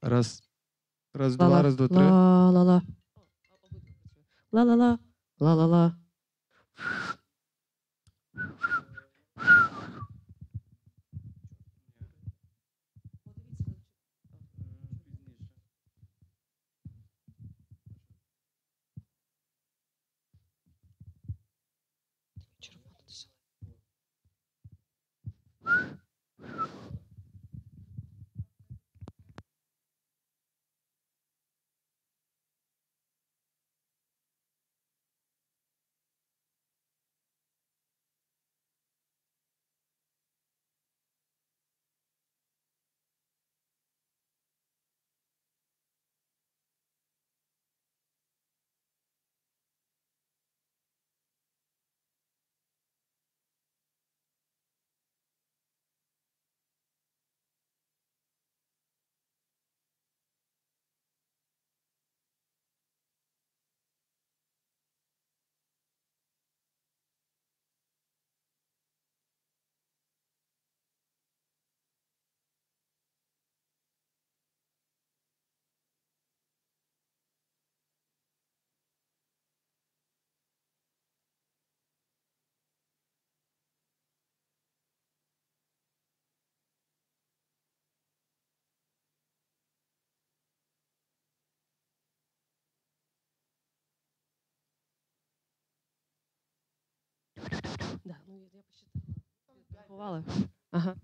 Раз. Раз, два, раз, два, три. Ла-ла-ла. Ла-ла-ла. Ла-ла-ла. Да, ну я посчитала. Ага.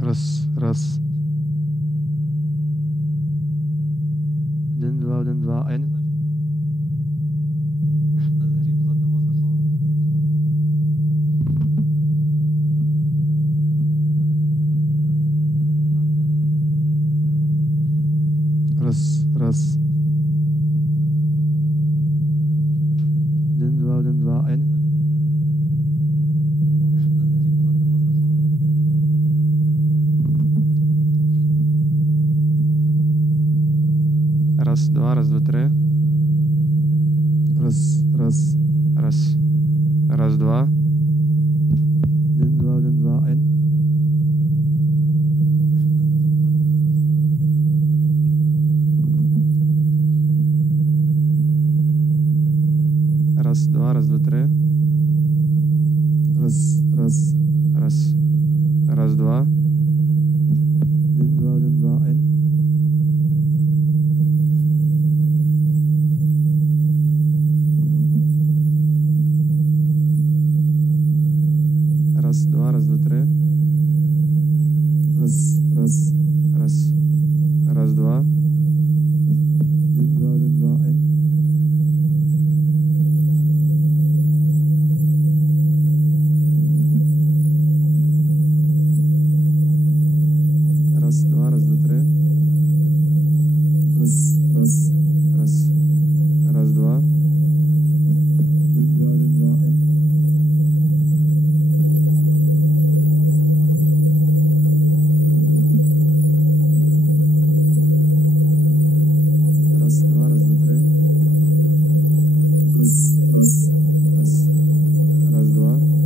Раз, раз. Один, два, один, два. А я не знаю, що на зарі була там захована. Раз, раз. Один, два, один, два. А я не знаю, що на зарі була там захована. Раз, два, раз, два, три. Раз, раз, раз. Раз, два. Один, два, один, два. А я не знаю, раз, два, раз, два, три. Раз, раз, раз. Раз, два. Один, два, один, два. А я не знаю. Раз, два, раз, два, три. Раз, раз, раз. Раз, два. Один, два, один, два. А я не знаю. Раз, два.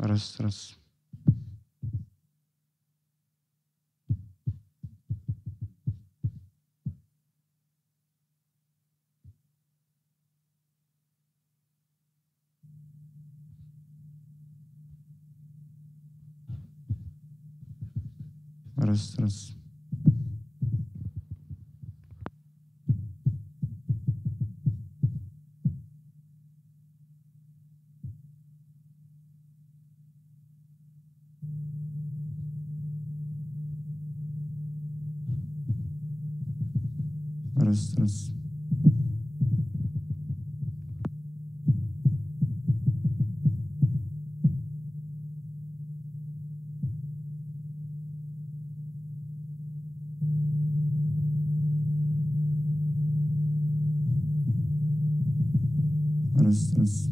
Раз, раз. Раз, раз. Раз, раз. Раз, раз.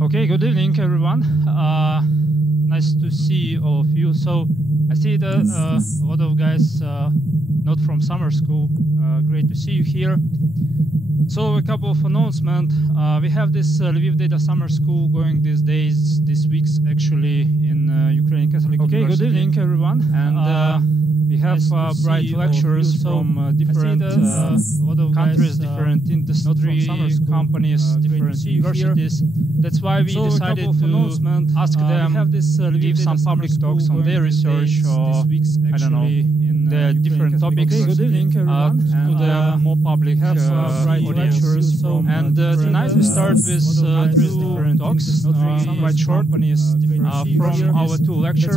Okay, good evening, everyone. Nice to see all of you. So I see that a lot of guys not from summer school. Great to see you here. So a couple of announcements. We have this LvDS summer school going these days, these weeks actually, in Ukrainian Catholic University. Okay, good evening, everyone. And we have bright lecturers from different countries, different industry companies, different universities. That's why we decided to ask them to give some public talks on their research or, I don't know, the different topics to the more public audience. And tonight we start with two talks, quite short, from our two lecturers.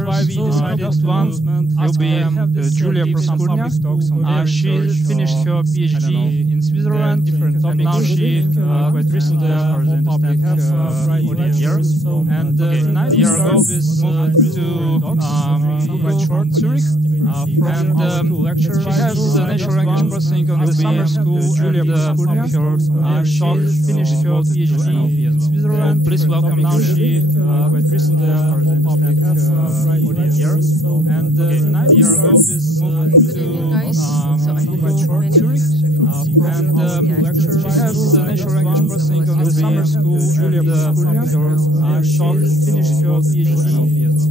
First one will be Julia Proskurnia. She finished her PhD in Switzerland, and now she quite recently for the public audience. And tonight we start with to quite short Zurich. And she has a natural language processing on the summer school, Julia Proskurnia. She finished her PhD in Switzerland. Please welcome now she quite recently for the public audience. And tonight we start with to quite short Zurich. And she has a natural language processing on the summer school, Julia Proskurnia. She finished her PhD.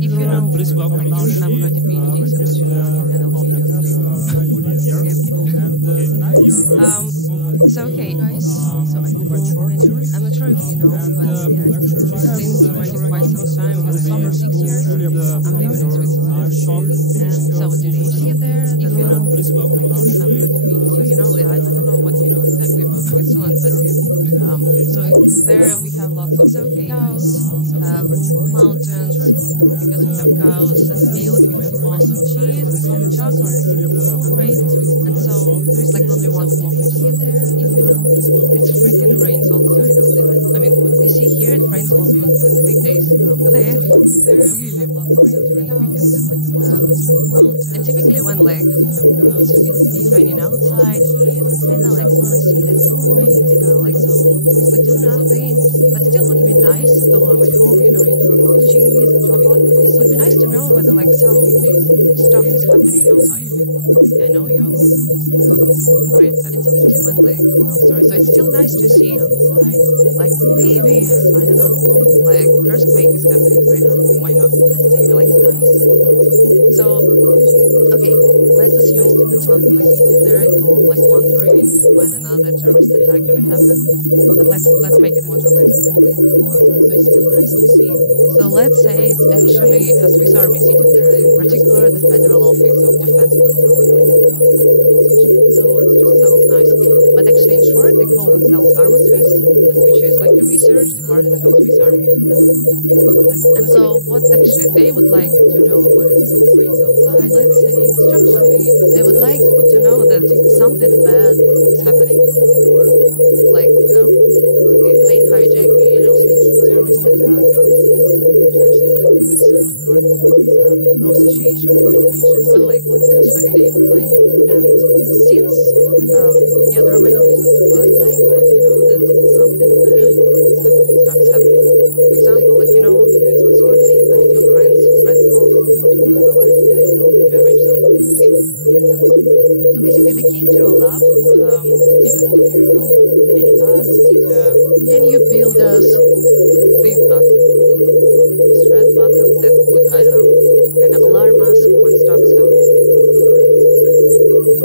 If you know, please welcome now she so okay, guys. So I'm not sure if you know, but since already quite some time, over 6 years, I'm living in Switzerland. And so the PhD there, if you know, so you know, I don't know what you know exactly about Switzerland, but so there we have lots of cows, we have mountains, because we have cows and milk, we have awesome cheese, we have chocolate, great, and so there's like only one small thing there. It freaking rains all the time. I mean, what we see here, it rains only during the weekdays. But there really lots of rain during the weekends. It's like the most and typically when like it's raining outside, I kind of like want to see that kind of like do nothing. But still would be nice, though I'm at home, you know, eating all the cheese and chocolate. It would be nice to know whether like some stuff is happening outside. I know you all great. And typically when like sorry, so it's still nice to see like maybe I don't know, like earthquake is happening, right? Why not? Maybe like nice. So okay, let's assume it's not me sitting there at home like wondering when another terrorist attack gonna happen. But let's make it more dramatic. So it's still nice to see. So let's say it's actually a Swiss Army sitting there, in particular the Federal Office of Defense Procurement. So it just sounds nice. But actually, in short, they call themselves Arma Swiss, which is like a research department of Swiss Army. And so what actually they would like to know what is the rains outside. Let's say it's chocolate. They would like to know that something bad is happening in the world. Like plane hijacking, terrorist attack, no association to any nations, but like what they would like to end. Since there are many reasons why they would like to know that something bad stuff is happening. For example, like you in Switzerland, find your friends Red Cross or Geneva, like can we arrange something? Okay. So basically, they came to our lab even a year ago and asked, can you build us the button, this red button that would, I don't know, kind of alarm us when stuff is happening.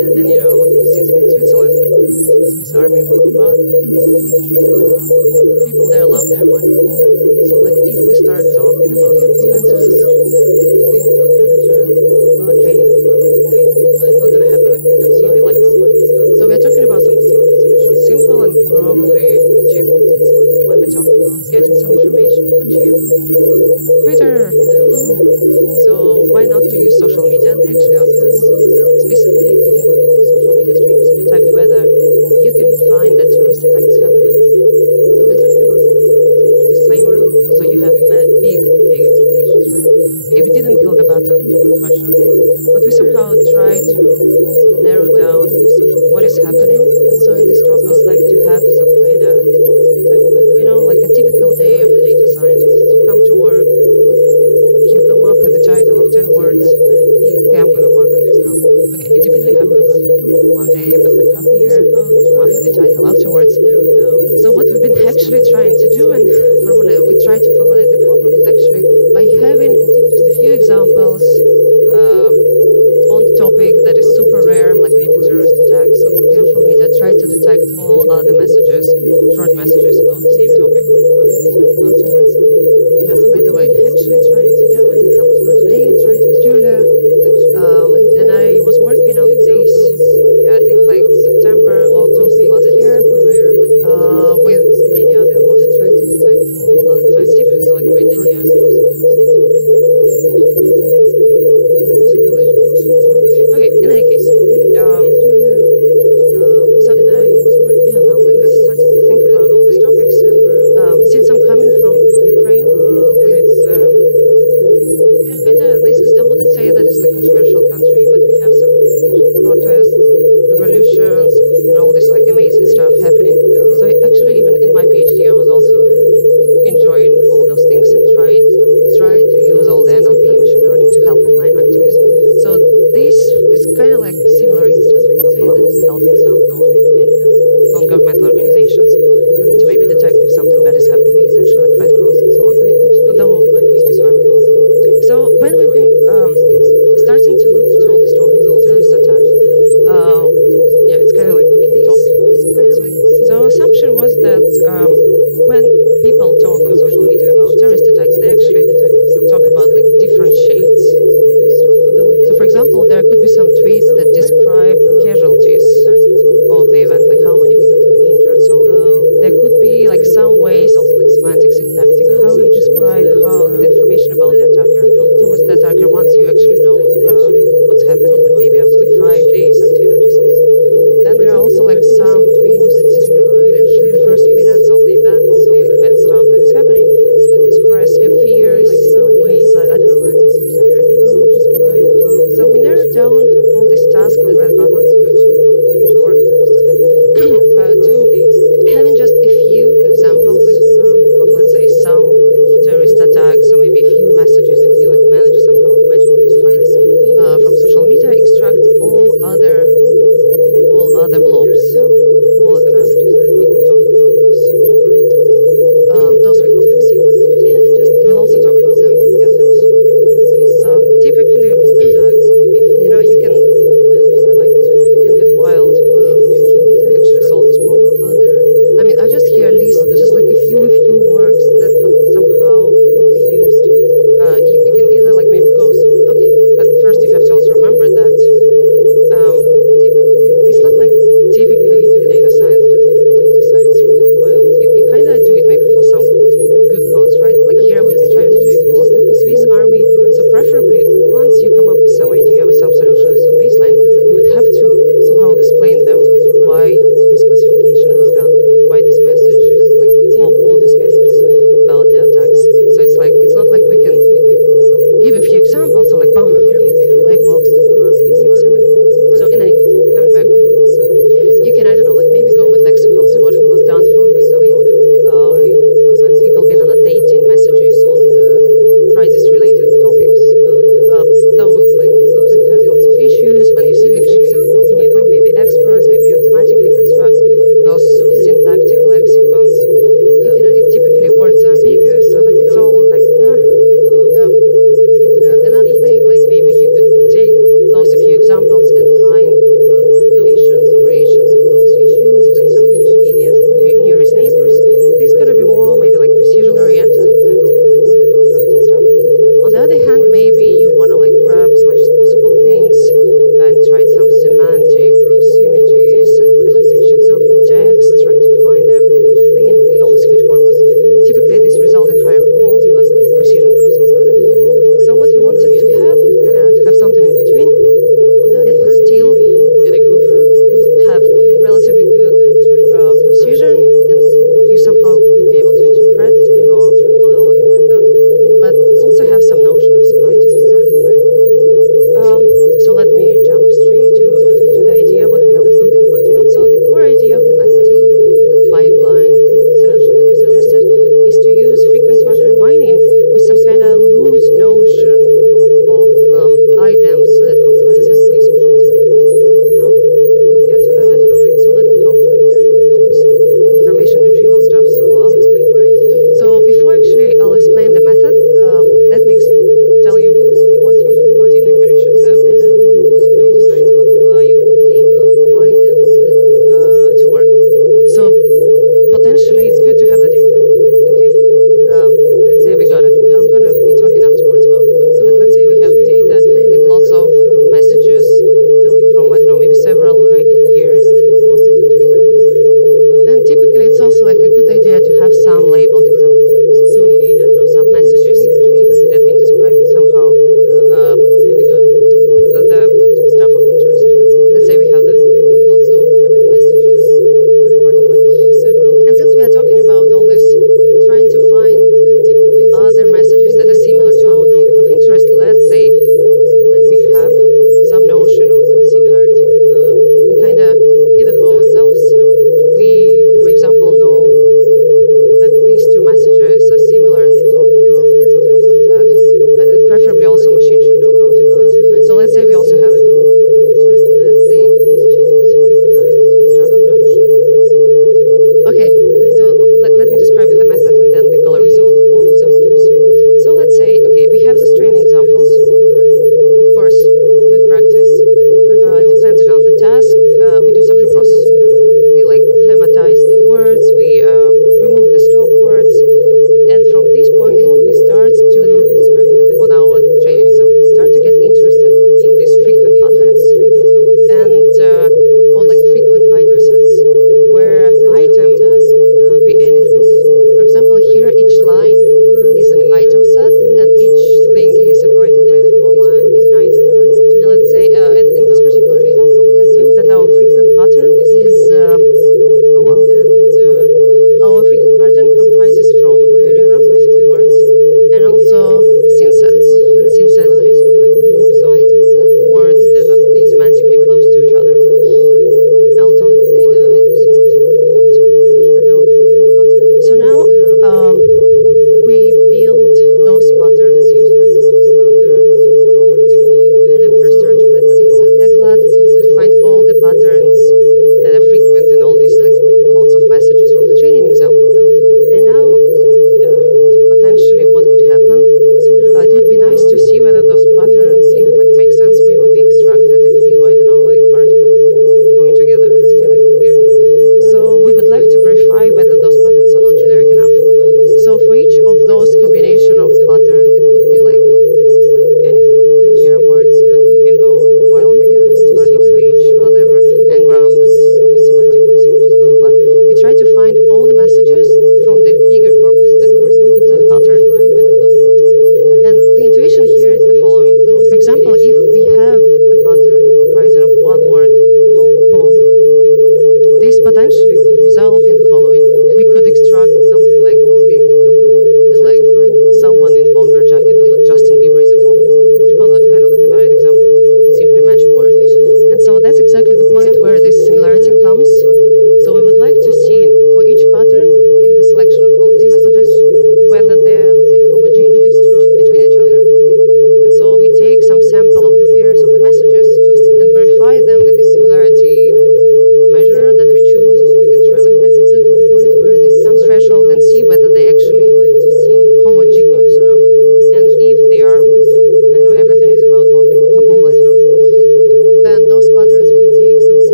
And okay, since we're in Switzerland, Swiss Army, blah, blah, blah, people there love their money, right? So, like, if we start talking about expensive solutions, like intelligence, blah, blah, blah, training people, okay, it's not going to happen. See, we like our money. So we're talking about some simple solutions, simple and probably cheap. Twitter. So why not to use social media? And they actually ask us explicitly, could you look into social media streams and detect whether you can find that terrorist attack is happening? So we're talking about some disclaimer, so you have big expectations, right? Okay, we didn't build a button, unfortunately, but we somehow try to narrow down what is happening. And so in this talk, I would like to have some kind of, like a typical day of a data scientist. You come to work, you come up with a title of 10 words. Okay, I'm going to work on this now. Okay, it typically happens one day, but like half a year, come up with the title afterwards. So what we've been actually trying to do, and we try to formulate the problem, is actually by having just a few examples on the topic that is super rare, like maybe terrorist attacks on some social media, try to detect all other messages, short messages about the same topic. Yeah, by the way, actually trying to I think that was my name, it was Julia, and I was working on this, I think like September, August last year, with many other also trying to detect all other, so it's typically like great ideas about the same topic. Okay, in any case, so now like I started to think about all these topics. Since I'm coming from Ukraine, and it's I wouldn't say that it's like a controversial country, but we have some protests, revolutions, and all this like amazing stuff happening. So actually, even in my PhD, I was also enjoying all those things and try to use all the NLP machine learning to help online activism. So this is kind of like a similar instance. For example, I'm helping some non-governmental organizations to maybe detect if something bad is happening, essentially like Red Cross and so on. Although so when we've been starting to look into all these topics, terrorist attack, it's kind of like okay topic. So our assumption was that when people talk on social media about terrorist attacks, they actually talk about like different shades. So for example, there could be some tweets that describe casualties of the event, like how many people are injured, so on. There could be like some ways, also like semantic, syntactic, how you describe how the information about the attacker. Who was the attacker once you actually know what's happening, like maybe after like 5 days after the event or something. Then there are also like some posts that describe the first minutes of the event, so like bad stuff that is happening, that express your fears, like some ways, I don't know, so we narrowed down all this task of red buttons, future work type of stuff, to having just a few examples of, let's say, some terrorist attacks, or maybe a few messages that you like manage somehow magically to find from social media, extract all other blobs, all other messages that we were talking about this. Those we call like seed messages. We'll also talk how we get those. Typically, you can, I like this word, you can get wild from social media to actually solve this problem. I mean, I just hear a list, just like a few works that somehow would be used. You can either like maybe go, but first you have to also remember that it's not like typically you do data science just for the data science reason. You kind of do it maybe for some good cause, right? Like here we've been trying to do it for Swiss Army, so preferably once you come up with some idea, with some solution, with some baseline, you would have to somehow explain them why this classification was done, why this message is like all these messages about the attacks. So it's like it's not like we can give a few examples and like boom, here we have a live box that's gonna give us everything. So in any case, coming back, you can, I don't know, like maybe go with lexicons. What was done for example, when people been annotating messages on the crisis-related topics. Though it's like it's not like it has lots of issues. When you see actually you need like maybe experts, maybe automatically construct those syntactic lexicons. Typically words are ambiguous, so like it's all like another thing, like maybe you could take those a few examples and find permutations or variations of those issues and some nearest neighbors. These gotta be more maybe like precision oriented. You will be like good at constructing stuff. On the other hand, maybe you want to like grab as much as possible things and try some semantic proximities and presentations of your text, try to find everything within all this huge corpus. Typically, this results in higher recall, but precision goes up.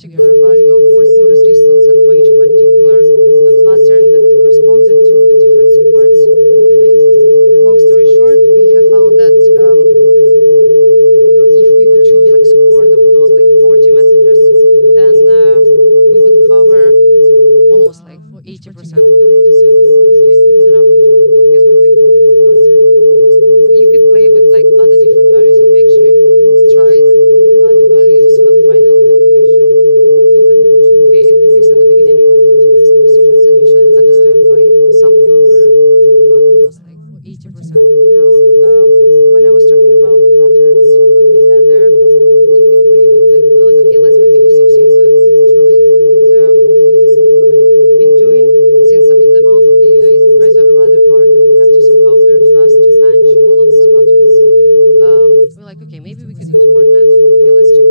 particular value of word movers distance and for each particular pattern that it corresponded to with different supports. Long story short, we have found that if we would choose like support of about like 40 messages, then we would cover almost like 80% of the data set. Okay, good enough. Because we like you could play with like other different values, and we actually tried other values for the final evaluation. But okay, at least in the beginning, you have to like, make some decisions, and you should understand why some things do almost like 80%. Now, when I was talking about the patterns, what we had there, you could play with like okay, let's maybe use some scene sets. And what we've been doing, since I mean the amount of data is rather hard, and we have to somehow very fast to match all of these patterns. We're like, okay, maybe we could use WordNet. Okay, let's take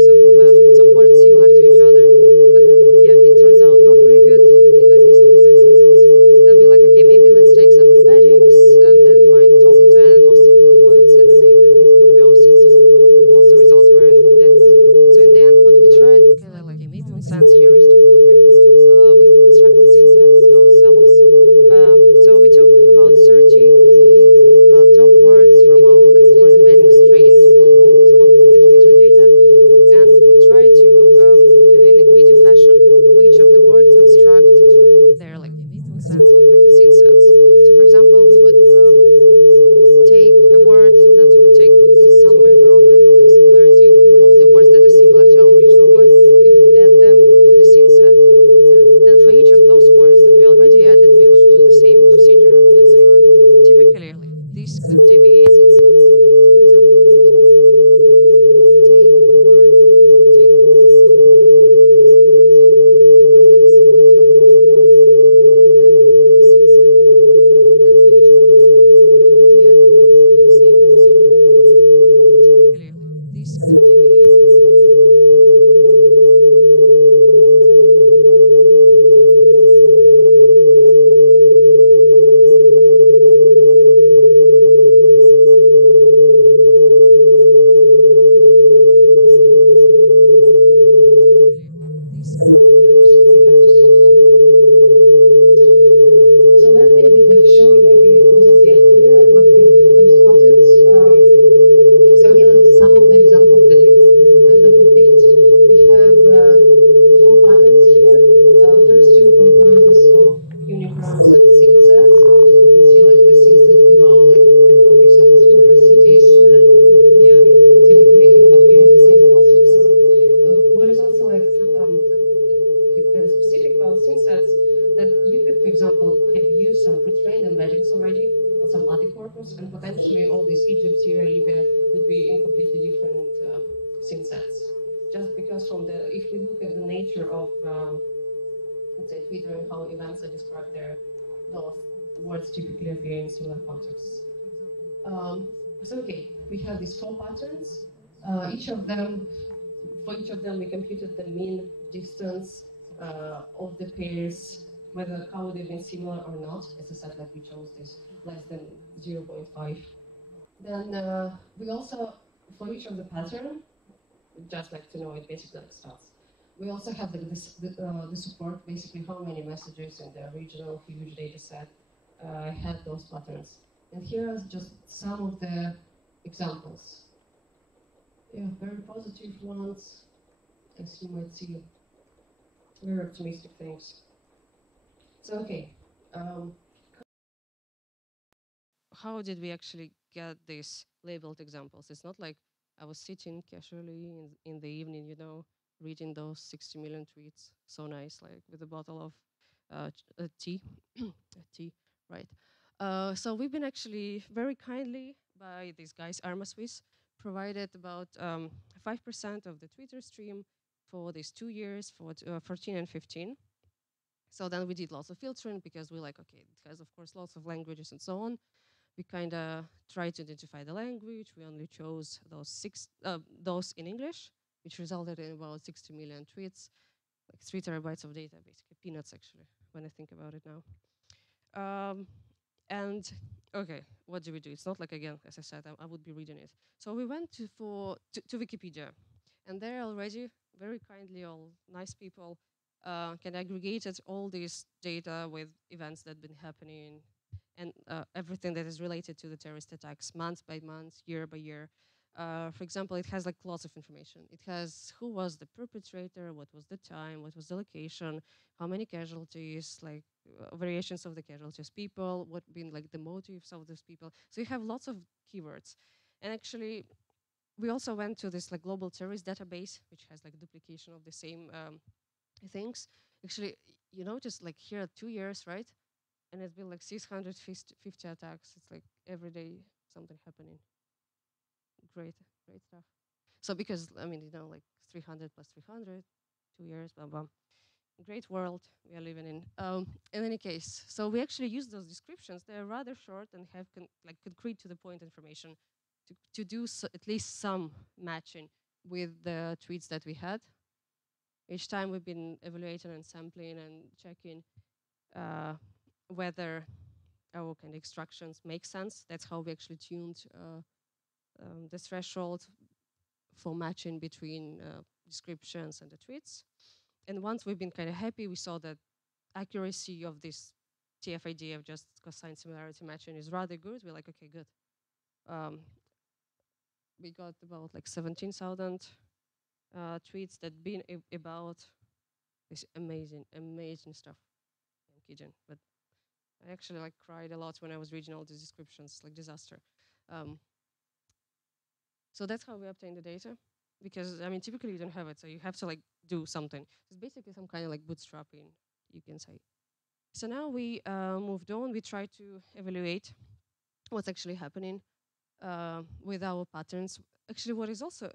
some words similar to each other. But yeah, it turns out not very good, okay, at least on the final results. Then we're like, okay, maybe let's take some embeddings and then find top 10 most similar words and say that this is going to be our scene set. Also, results weren't that good. So in the end, what we tried, kind of like common sense heuristic logic, we constructed scene sets ourselves. So we took about 30 key top words from our like word embeddings trained on all this on the Twitter data, and we try to kind of in a greedy fashion for each of the words construct their like sense like scene sets. So for example, we would take a word, then we would take with some measure of I don't know like similarity all the words that are similar to our original word. We would add them to the scene set, and then for each of those words that we already added, we would do the same procedure. And like typically, this could deviate scene sets. So for example, we would take a word, then we would take with some measure of I don't know like similarity all the words that are similar to our original word. We would add them to the scene set, and then for each of those words that we already added, we would do the same procedure. And like typically, this could deviate scene sets. So for example, we would take a word, then we would take with some measure of I don't know like similarity all the words that are similar to our original word. We would add them to the scene set, and then for each of those words that we already added, we would do the same procedure. And like typically, this could deviate. You have to stop. So let me like show you, maybe it wasn't yet clear what been those patterns. So here are some of the examples that I randomly picked. We have 4 patterns here. First 2 comprises of unigrams and scene sets. You can see like the scene sets below, like I don't know, these are particular cities that yeah, typically appear in the same clusters. What is also like kind of specific about scene sets that you could, for example, have used some pre-trained embeddings already on some other corpus, and potentially all these Egypt, Syria, Libya would be in completely different scene sets. Just because from the, if we look at the nature of, let's say, Twitter and how events are described there, those words typically appear in similar contexts. So okay, we have these 4 patterns. Each of them, for each of them, we computed the mean distance of the pairs, whether how they've been similar or not. As I said, like we chose this less than 0.5. Then we also, for each of the pattern, just like to know it basically like stats. We also have the support, basically how many messages in the original huge data set had those patterns. And here are just some of the examples. Yeah, very positive ones, as you might see, very optimistic things. So, okay. How did we actually get these labeled examples? It's not like I was sitting casually in the evening, you know, reading those 60 million tweets. So nice, like with a bottle of tea. Tea, right. So we've been actually very kindly by these guys, Arma Swiss, provided about 5% of the Twitter stream for these 2 years, for 14 and 15. So then we did lots of filtering because we're like, okay, it has, of course, lots of languages and so on. We kind of tried to identify the language. We only chose those in English, which resulted in about 60 million tweets, like 3 terabytes of data, basically peanuts, actually, when I think about it now. And okay, what do we do? It's not like, again, as I said, I would be reading it. So we went to Wikipedia. And there already, very kindly, all nice people can aggregate all this data with events that have been happening and everything that is related to the terrorist attacks, month by month, year by year. For example, it has like lots of information. It has who was the perpetrator, what was the time, what was the location, how many casualties, like variations of the casualties, people, what been like the motives of those people. So you have lots of keywords. And actually, we also went to this like global terrorist database, which has like duplication of the same things. Actually, you notice like here 2 years, right? And it's been like 650 attacks. It's like every day something happening. Great, great stuff. So because, I mean, you know, like 300 plus 300, 2 years, blah, blah. Great world we are living in any case, so we actually use those descriptions. They're rather short and have like concrete to the point information to do at least some matching with the tweets that we had. Each time we've been evaluating and sampling and checking whether our kind of extractions make sense. That's how we actually tuned the threshold for matching between descriptions and the tweets. And once we've been kind of happy, we saw that accuracy of this TF-ID of just cosine similarity matching is rather good. We're like, okay, good. We got about like 17,000 tweets that been about this amazing, amazing stuff. I'm kidding, but I actually like cried a lot when I was reading all these descriptions, like disaster. So that's how we obtain the data. Because, I mean, typically you don't have it, so you have to like do something. It's basically some kind of like bootstrapping, you can say. So now we moved on. We try to evaluate what's actually happening with our patterns. Actually, what is also,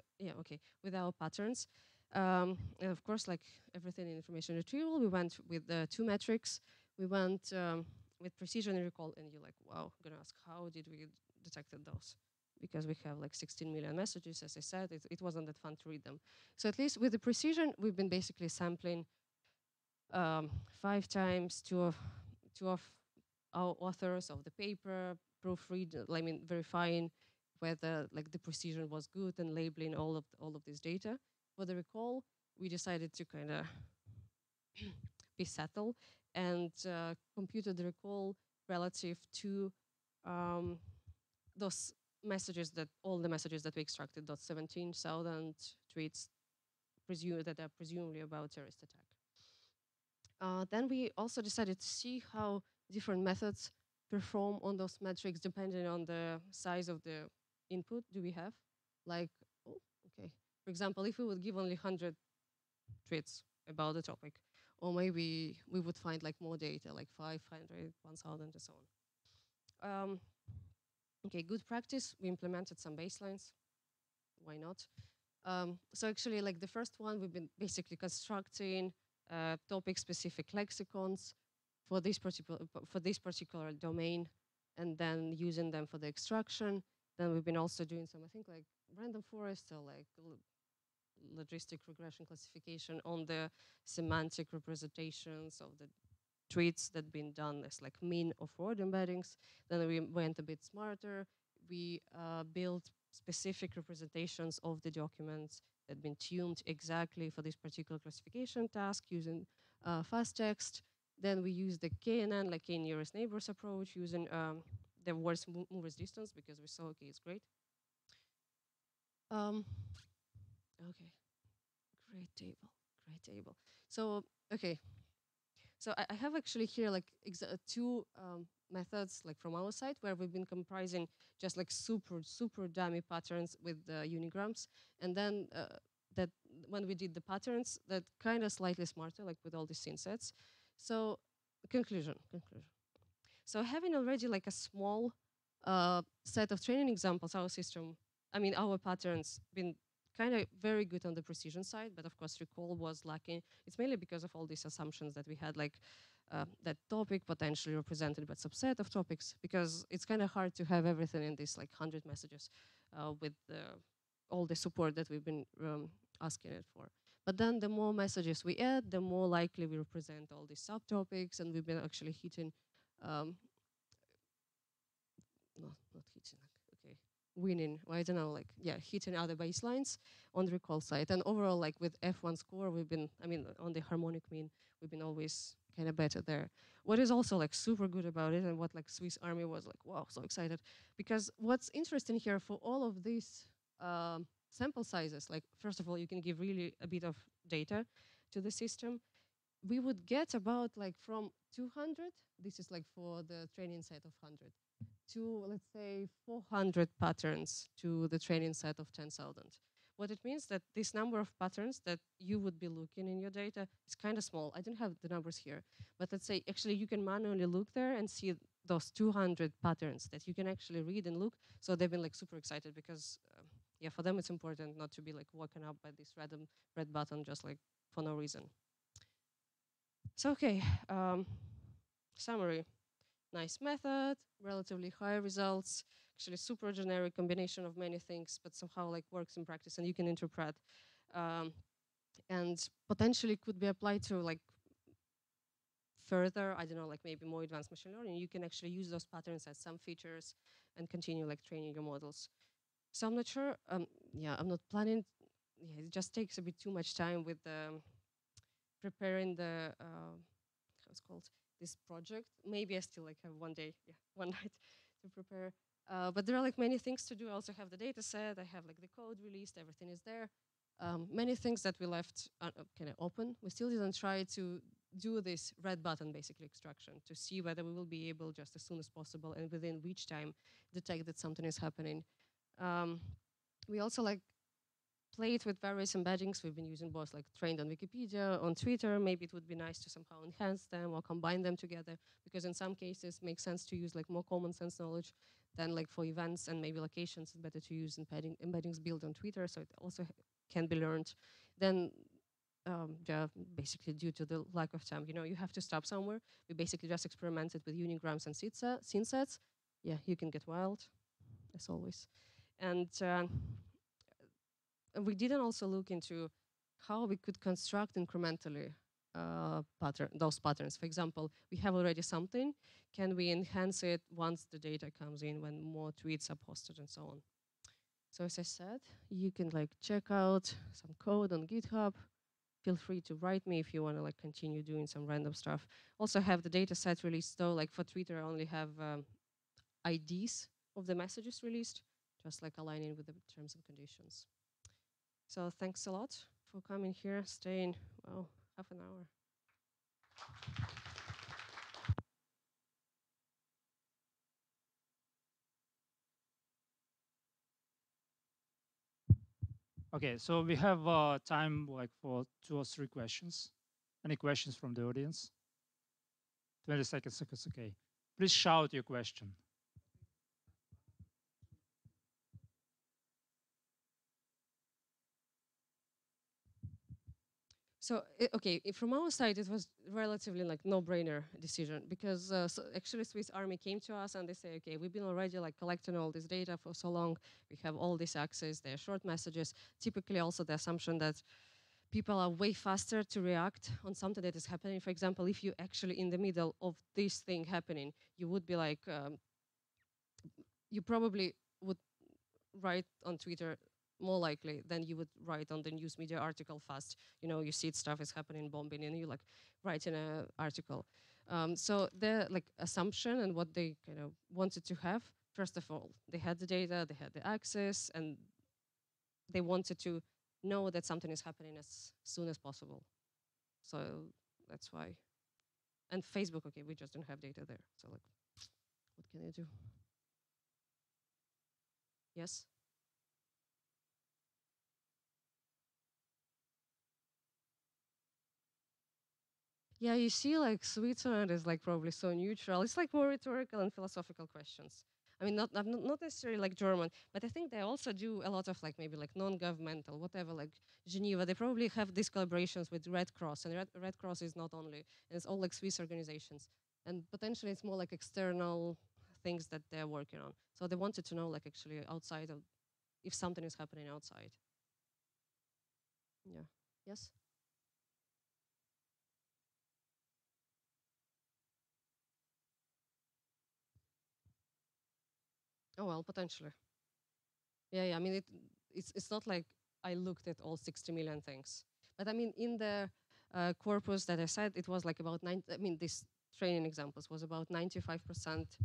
with our patterns. And of course, like everything in information retrieval, we went with the 2 metrics. We went with precision and recall, and you're like, wow, I'm gonna ask, how did we detected those? Because we have like 16 million messages, as I said, it wasn't that fun to read them. So at least with the precision, we've been basically sampling 5 times two of our authors of the paper, proofread, I mean, verifying whether like the precision was good and labeling all of this data. For the recall, we decided to kind of be subtle and computed the recall relative to those messages all the messages that we extracted, those 17,000 tweets that are presumably about terrorist attack. Then we also decided to see how different methods perform on those metrics depending on the size of the input do we have. Like, oh, okay. For example, if we would give only 100 tweets about the topic, or maybe we would find like more data, like 500, 1,000, and so on. Okay, good practice. We implemented some baselines. Why not? So actually, like the first one, we've been basically constructing topic-specific lexicons for this particular domain, and then using them for the extraction. Then we've been also doing some, I think, like random forest or like logistic regression classification on the semantic representations of the tweets that been done as like mean or forward embeddings. Then we went a bit smarter. We built specific representations of the documents that been tuned exactly for this particular classification task using fast text. Then we used the KNN, like K nearest neighbors approach, using the worst movers distance because we saw, okay, it's great. Okay, great table. So, okay. So I have actually here like 2 methods like from our side where we've been comprising just like super dummy patterns with the unigrams, and then that when we did the patterns, that kind of slightly smarter, like with all the scene sets. So conclusion. So having already like a small set of training examples, our patterns been kind of very good on the precision side, but of course recall was lacking. It's mainly because of all these assumptions that we had, like that topic potentially represented by subset of topics, because it's kind of hard to have everything in these like 100 messages with all the support that we've been asking it for. But then the more messages we add, the more likely we represent all these subtopics, and we've been actually hitting, not hitting, okay. winning, I don't know, like, yeah, hitting other baselines on the recall side. And overall, like with F1 score, we've been, I mean, on the harmonic mean, we've been always kind of better there. What is also like super good about it, and what like Swiss Army was like, wow, so excited, because what's interesting here for all of these sample sizes, like first of all, you can give really a bit of data to the system. We would get about like from 200, this is like for the training set of 100, to let's say 400 patterns to the training set of 10,000. What it means that this number of patterns that you would be looking in your data is kind of small. I don't have the numbers here, but let's say actually you can manually look there and see those 200 patterns that you can actually read and look. So they've been like super excited because yeah, for them it's important not to be like woken up by this random red button just like for no reason. So okay, summary. Nice method, relatively high results, actually super generic combination of many things, but somehow like works in practice and you can interpret. And potentially could be applied to like further, I don't know, like maybe more advanced machine learning. You can actually use those patterns as some features and continue like training your models. So I'm not sure, yeah, I'm not planning, yeah, it just takes a bit too much time with preparing the, how it's called, this project. Maybe I still like have one day, yeah, one night to prepare. But there are like many things to do. I also have the data set. I have like the code released. Everything is there. Many things that we left kind of open. We still didn't try to do this red button basically extraction to see whether we will be able just as soon as possible and within which time detect that something is happening. We also like played with various embeddings. We've been using both like trained on Wikipedia, on Twitter. Maybe it would be nice to somehow enhance them or combine them together, because in some cases it makes sense to use like more common sense knowledge than like for events and maybe locations. It's better to use embeddings built on Twitter, so it also can be learned. Then yeah, basically due to the lack of time, you have to stop somewhere. We basically just experimented with unigrams and scene sets. Yeah, you can get wild, as always. And we didn't also look into how we could construct incrementally those patterns. For example, we have already something. Can we enhance it once the data comes in, when more tweets are posted and so on? So as I said, you can like check out some code on GitHub. Feel free to write me if you want to like continue doing some random stuff. Also have the data set released though. Like for Twitter, I only have IDs of the messages released, just like aligning with the terms and conditions. So thanks a lot for coming here, staying, well, half an hour. Okay, so we have time like for 2 or 3 questions. Any questions from the audience? 20 seconds, okay. Please shout your question. So, okay, from our side, it was relatively like no-brainer decision, because so actually Swiss Army came to us and they say, okay, we've been already like collecting all this data for so long. We have all this access, they're short messages. Typically also the assumption that people are way faster to react on something that is happening. For example, if you actually in the middle of this thing happening, you would be like, you probably would write on Twitter more likely than you would write on the news media article fast. You see stuff is happening, bombing, and you like write in an article. So the like assumption and what they kind of wanted to have, first of all, they had the data, they had the access, and they wanted to know that something is happening as soon as possible. So that's why. And Facebook, okay, we just don't have data there. So like, what can I do? Yes? Yeah, you see, like Switzerland is like probably so neutral. It's like more rhetorical and philosophical questions. I mean, not necessarily like German, but I think they also do a lot of like maybe like non-governmental, whatever, like Geneva. They probably have these collaborations with Red Cross, and Red Cross is not only, it's all like Swiss organizations, and potentially it's more like external things that they're working on. So they wanted to know like actually outside of, if something is happening outside. Yeah. Yes. Oh well, potentially. Yeah. I mean, it's not like I looked at all 60 million things. But I mean, in the corpus that I said, it was like about this training examples was about 95%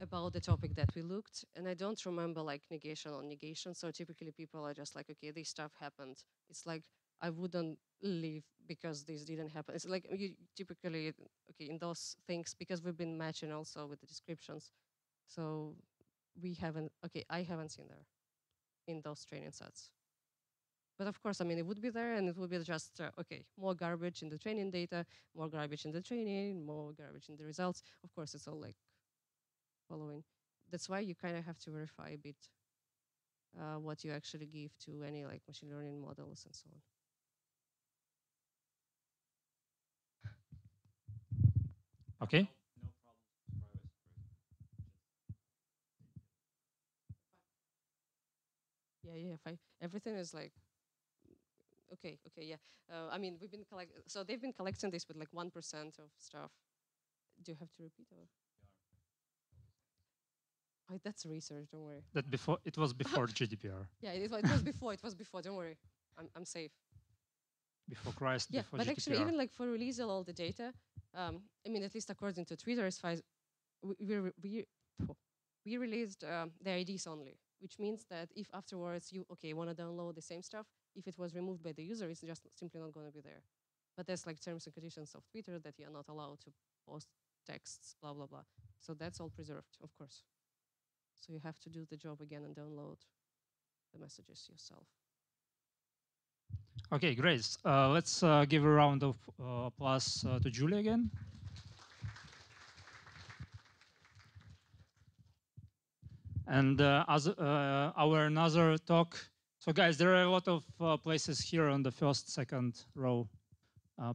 about the topic that we looked. And I don't remember like negation on negation. So typically people are just like, okay, this stuff happened. It's like, I wouldn't leave because this didn't happen. It's like you typically, okay, in those things, because we've been matching also with the descriptions. So I haven't seen there in those training sets. But of course, I mean, it would be there and it would be just, okay, more garbage in the training data, more garbage in the training, more garbage in the results. Of course, it's all like following. That's why you kind of have to verify a bit what you actually give to any like machine learning models and so on. Okay. Yeah. Everything is like, okay, yeah. I mean, they've been collecting this with like 1% of stuff. Do you have to repeat or? Oh, that's research. Don't worry. It was before GDPR. Yeah, it was before. It was before. Don't worry. I'm safe. Before Christ. Yeah, before but GDPR. actually, even like for releasing all the data, I mean, at least according to Twitter, as far as we released the IDs only, which means that if afterwards you want to download the same stuff, if it was removed by the user, it's just simply not going to be there. But there's like terms and conditions of Twitter that you're not allowed to post texts, blah blah blah. So that's all preserved, of course. So you have to do the job again and download the messages yourself. Okay, great. Let's give a round of applause to Julie again. And as our another talk, so guys, there are a lot of places here on the first, second row.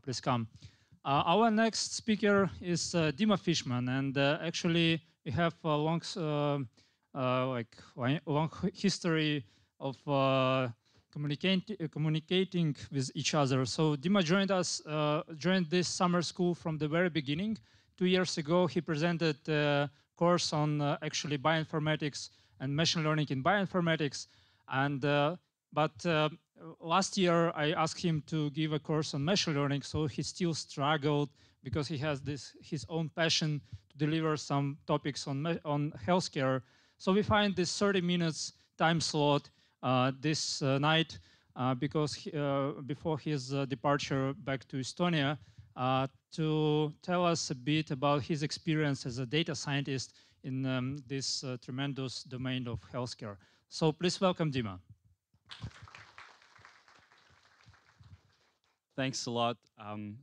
Please come. Our next speaker is Dima Fishman, and actually we have a long history of communicating with each other. So Dima joined this summer school from the very beginning. 2 years ago, he presented a course on actually bioinformatics and machine learning in bioinformatics. And but last year, I asked him to give a course on machine learning, so he still struggled because he has his own passion to deliver some topics on healthcare. So we find this 30 minutes time slot this night because before his departure back to Estonia to tell us a bit about his experience as a data scientist in this tremendous domain of healthcare. So please welcome Dima. Thanks a lot.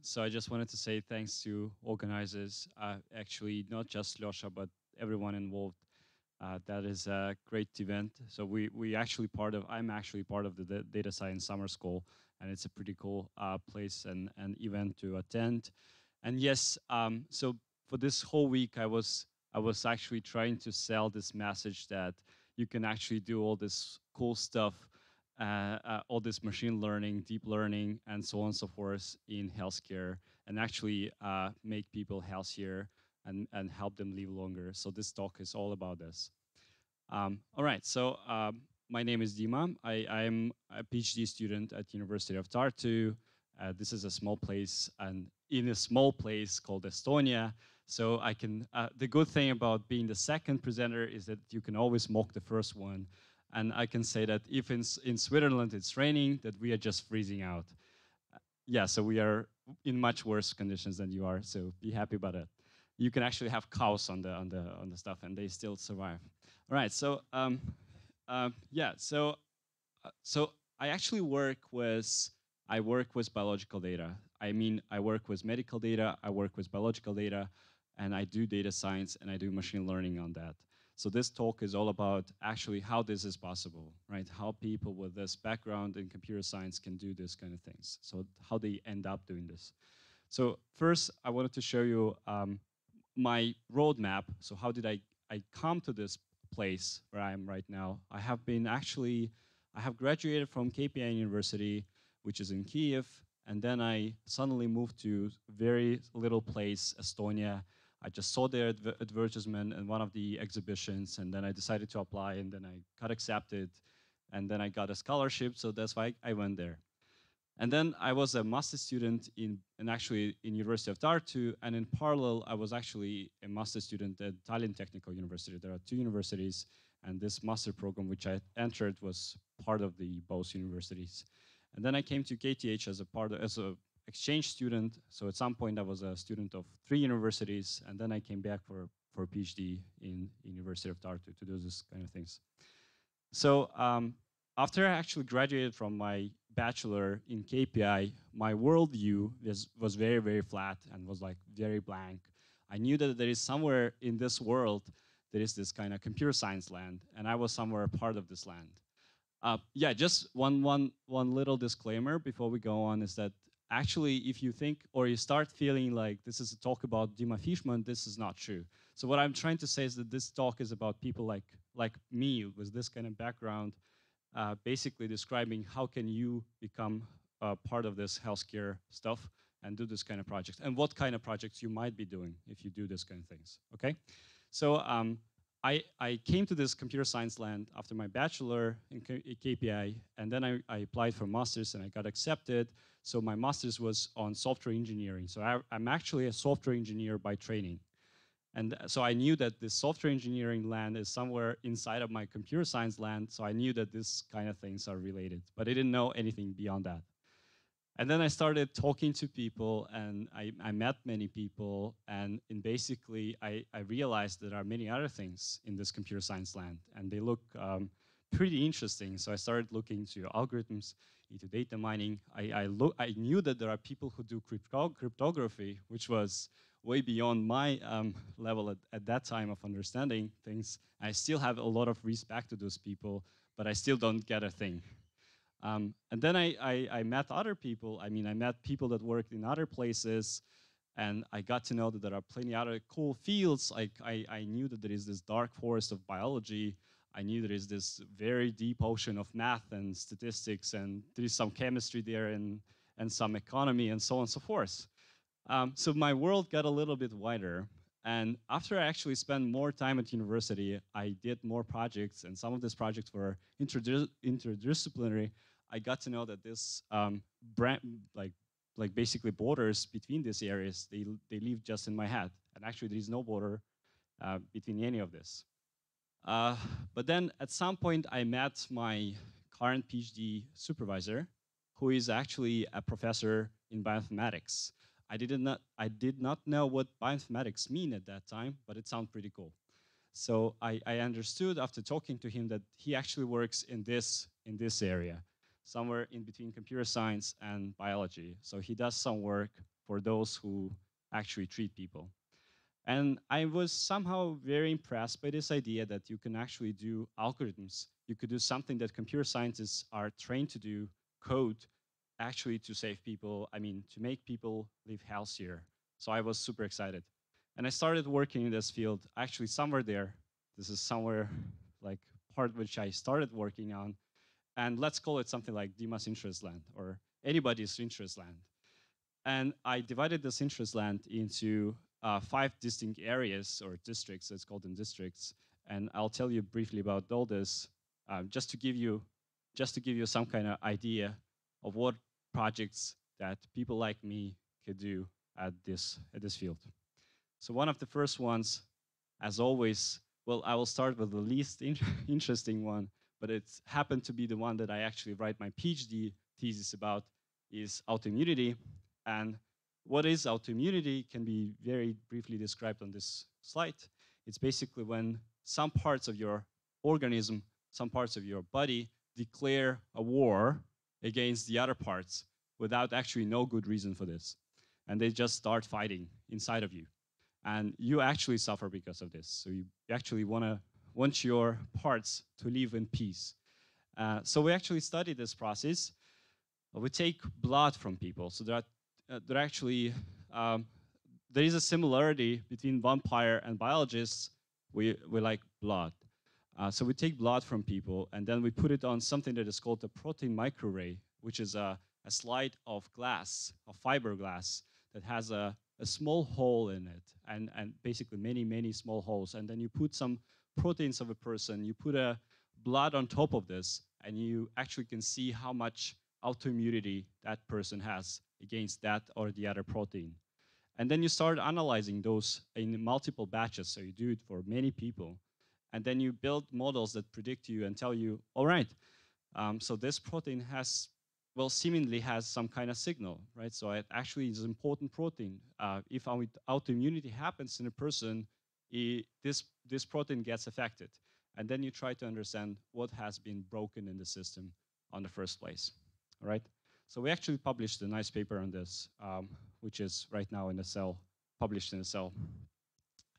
So I just wanted to say thanks to organizers, actually not just Lyosha, but everyone involved. That is a great event. So I'm actually part of the data science summer school, and it's a pretty cool place and event to attend. And yes, so for this whole week, I was actually trying to sell this message that you can actually do all this cool stuff, all this machine learning, deep learning, and so on and so forth in healthcare, and actually make people healthier and help them live longer. So this talk is all about this. All right, so my name is Dima. I'm a PhD student at University of Tartu. This is a small place, and in a small place called Estonia. So I can, the good thing about being the second presenter is that you can always mock the first one. And I can say that if in Switzerland it's raining, that we are just freezing out. Yeah, so we are in much worse conditions than you are, so be happy about it. You can actually have cows on the stuff, and they still survive. All right, so yeah, so I actually work with biological data. I mean, I work with medical data, I work with biological data, and I do data science and I do machine learning on that. So this talk is all about actually how this is possible, right? How people with this background in computer science can do this kind of things. So how they end up doing this. So first, I wanted to show you my roadmap. So how did I come to this place where I am right now? I have graduated from KPI University, which is in Kiev, and then I suddenly moved to very little place, Estonia. I just saw their advertisement in one of the exhibitions, and then I decided to apply, and then I got accepted, and then I got a scholarship, so that's why I went there. And then I was a master student in University of Tartu, and in parallel, I was actually a master student at Italian Technical University. There are two universities, and this master program which I entered was part of the both universities. And then I came to KTH as a exchange student. So at some point I was a student of 3 universities, and then I came back for a PhD in University of Tartu to do this kind of things. So after I actually graduated from my bachelor in KPI, my worldview was very, very flat and was like very blank. I knew that there is somewhere in this world, there is this kind of computer science land, and I was somewhere a part of this land. Yeah, just one little disclaimer before we go on is that actually, if you think or you start feeling like this is a talk about Dima Fishman, this is not true. So what I'm trying to say is that this talk is about people like me with this kind of background, basically describing how can you become part of this healthcare stuff and do this kind of project, and what kind of projects you might be doing if you do this kind of things, okay? So I came to this computer science land after my bachelor in KPI, and then I applied for master's and I got accepted. So my master's was on software engineering. So I'm actually a software engineer by training. And so I knew that this software engineering land is somewhere inside of my computer science land, so I knew that this kind of things are related, but I didn't know anything beyond that. And then I started talking to people, and I met many people, and basically I realized there are many other things in this computer science land, and they look pretty interesting. So I started looking into algorithms, into data mining. I knew that there are people who do cryptography, which was way beyond my level at that time of understanding things. I still have a lot of respect to those people, but I still don't get a thing. And then I met other people. I mean, I met people that worked in other places, and I got to know that there are plenty other cool fields. Like I knew that there is this dark forest of biology. I knew there is this very deep ocean of math and statistics, and there is some chemistry there and some economy and so on and so forth. So my world got a little bit wider. And after I actually spent more time at university, I did more projects, and some of these projects were interdisciplinary. I got to know that this like basically borders between these areas, they live just in my head. And actually there is no border between any of this. But then at some point I met my current PhD supervisor, who is actually a professor in bioinformatics. I did not know what bioinformatics mean at that time, but it sounded pretty cool. So I understood after talking to him that he actually works in this area, somewhere in between computer science and biology. So he does some work for those who actually treat people. And I was somehow very impressed by this idea that you can actually do algorithms. You could do something that computer scientists are trained to do, code, actually to save people, I mean, to make people live healthier. So I was super excited. And I started working in this field, actually somewhere there. This is somewhere like part which I started working on. And let's call it something like Dima's interest land or anybody's interest land. And I divided this interest land into 5 distinct areas or districts, let's call them districts. And I'll tell you briefly about all this, just to give you some kind of idea of what projects that people like me could do at this field. So one of the first ones, as always, well, I will start with the least interesting one, but it happened to be the one that I actually write my PhD thesis about, is autoimmunity. And what is autoimmunity can be very briefly described on this slide. It's basically when some parts of your organism, some parts of your body declare a war against the other parts without actually no good reason for this. And they just start fighting inside of you. And you actually suffer because of this. So you actually want your parts to live in peace. So we actually study this process. We take blood from people. So there is a similarity between vampire and biologists. We like blood. So we take blood from people, and then we put it on something that is called the protein microarray, which is a slide of glass, of fiberglass, that has a a small hole in it, and basically many small holes, and then you put some proteins of a person, you put a blood on top of this, and you actually can see how much autoimmunity that person has against that or the other protein. And then you start analyzing those in multiple batches, so you do it for many people, and then you build models that predict you and tell you, all right, so this protein has, well, seemingly has some kind of signal, right? So it actually is an important protein. If autoimmunity happens in a person, this protein gets affected. And then you try to understand what has been broken in the system on the first place, all right? So we actually published a nice paper on this, which is right now in the Cell, published in the Cell.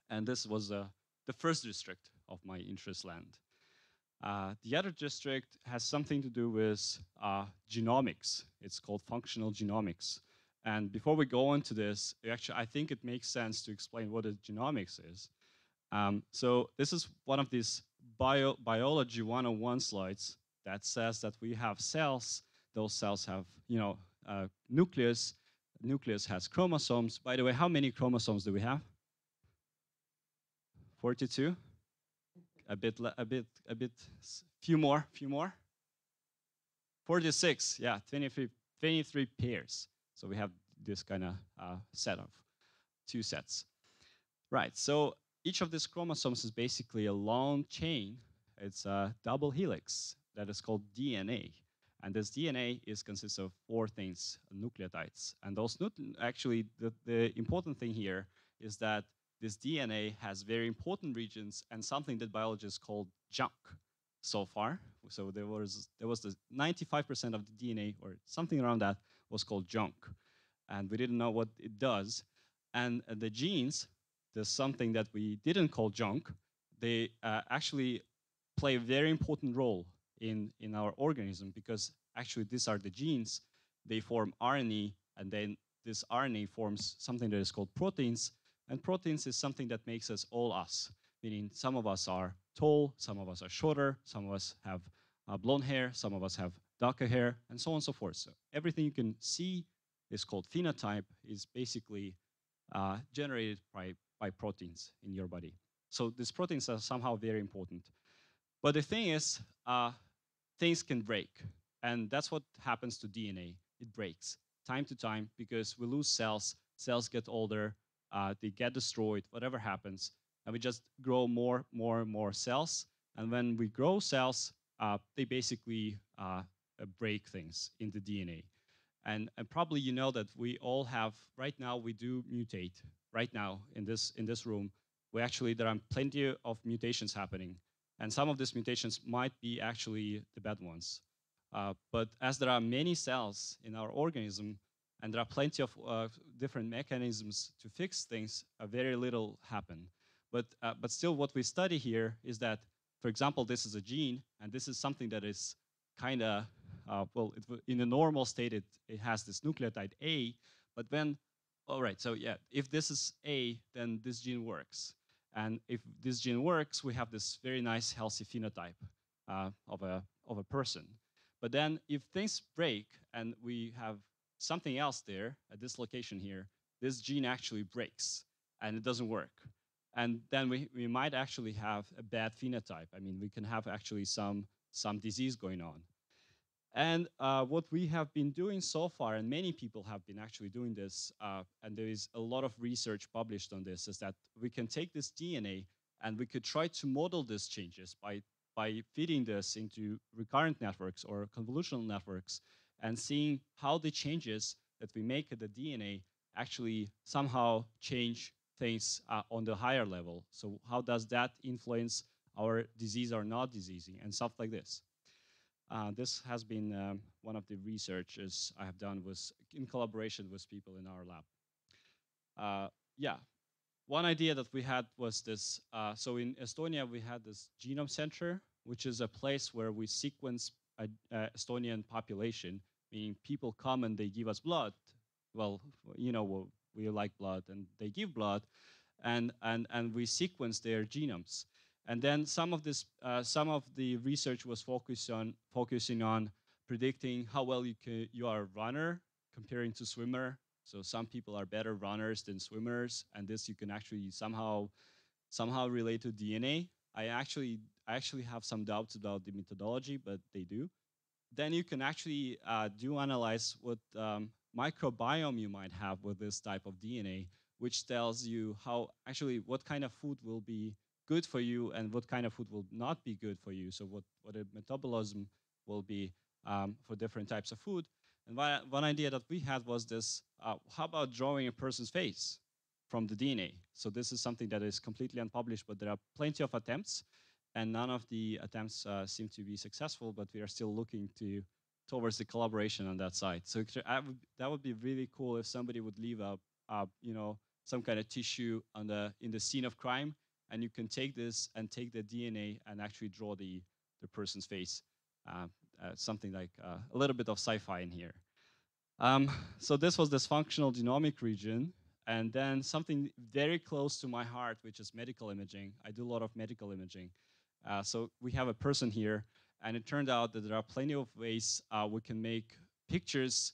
And this was the first district of my interest land. The other district has something to do with genomics. It's called functional genomics. And before we go into this, actually, I think it makes sense to explain what a genomics is. So this is one of these biology 101 slides that says that we have cells. Those cells have, nucleus. Nucleus has chromosomes. By the way, how many chromosomes do we have? 42. Few more. 46, yeah, 23 pairs. So we have this kind of set of 2 sets. Right, so each of these chromosomes is basically a long chain. It's a double helix that is called DNA. And this DNA consists of 4 things, nucleotides. And those actually, the important thing here is that this DNA has very important regions and something that biologists call junk so far. So there was the 95% of the DNA or something around that was called junk. And we didn't know what it does. And the genes, there's something that we didn't call junk, they actually play a very important role in our organism, because actually these are the genes. They form RNA, and then this RNA forms something that is called proteins. And proteins is something that makes us all us, meaning some of us are tall, some of us are shorter, some of us have blonde hair, some of us have darker hair, and so on and so forth. So everything you can see is called phenotype, is basically generated by proteins in your body. So these proteins are somehow very important. But the thing is, things can break. And that's what happens to DNA. It breaks time to time because we lose cells, cells get older, they get destroyed, whatever happens, and we just grow more and more cells. And when we grow cells, they basically break things in the DNA. And probably you know that we all have, right now we do mutate. Right now in this room, there are plenty of mutations happening. And some of these mutations might be actually the bad ones. But as there are many cells in our organism, and there are plenty of different mechanisms to fix things, very little happen. But still what we study here is that, for example, this is a gene, and this is something that is kind of, in a normal state, it has this nucleotide A, but when, all right, so yeah, if this is A, then this gene works. And if this gene works, we have this very nice, healthy phenotype of a person. But then if things break and we have something else there at this location here, this gene actually breaks and it doesn't work. And then we might actually have a bad phenotype. I mean, we can have actually some disease going on. And what we have been doing so far, and many people have been actually doing this, and there is a lot of research published on this, is that we can take this DNA and we could try to model these changes by feeding this into recurrent networks or convolutional networks and seeing how the changes that we make at the DNA actually somehow change things on the higher level. So how does that influence our disease or not diseasing and stuff like this. This has been one of the researches I have done in collaboration with people in our lab. One idea that we had was this. So in Estonia, we had this genome center, which is a place where we sequence Estonian population, meaning people come and they give us blood. Well, you know, we like blood, and they give blood, and we sequence their genomes. And then some of the research was focusing on predicting how well you are a runner comparing to swimmer, So some people are better runners than swimmers, and this you can actually somehow relate to DNA. I actually have some doubts about the methodology, but they do. Then you can actually do analyze what microbiome you might have with this type of DNA, which tells you how actually what kind of food will be good for you and what kind of food will not be good for you. So what a metabolism will be for different types of food. And one idea that we had was this, how about drawing a person's face from the DNA? So this is something that is completely unpublished, but there are plenty of attempts, and none of the attempts seem to be successful, but we are still looking towards the collaboration on that side. So that would be really cool if somebody would leave some kind of tissue in the scene of crime, and you can take this and take the DNA and actually draw the person's face. Something like a little bit of sci-fi in here. So this was this functional genomic region, and then something very close to my heart, which is medical imaging. I do a lot of medical imaging. So we have a person here, and it turned out that there are plenty of ways we can make pictures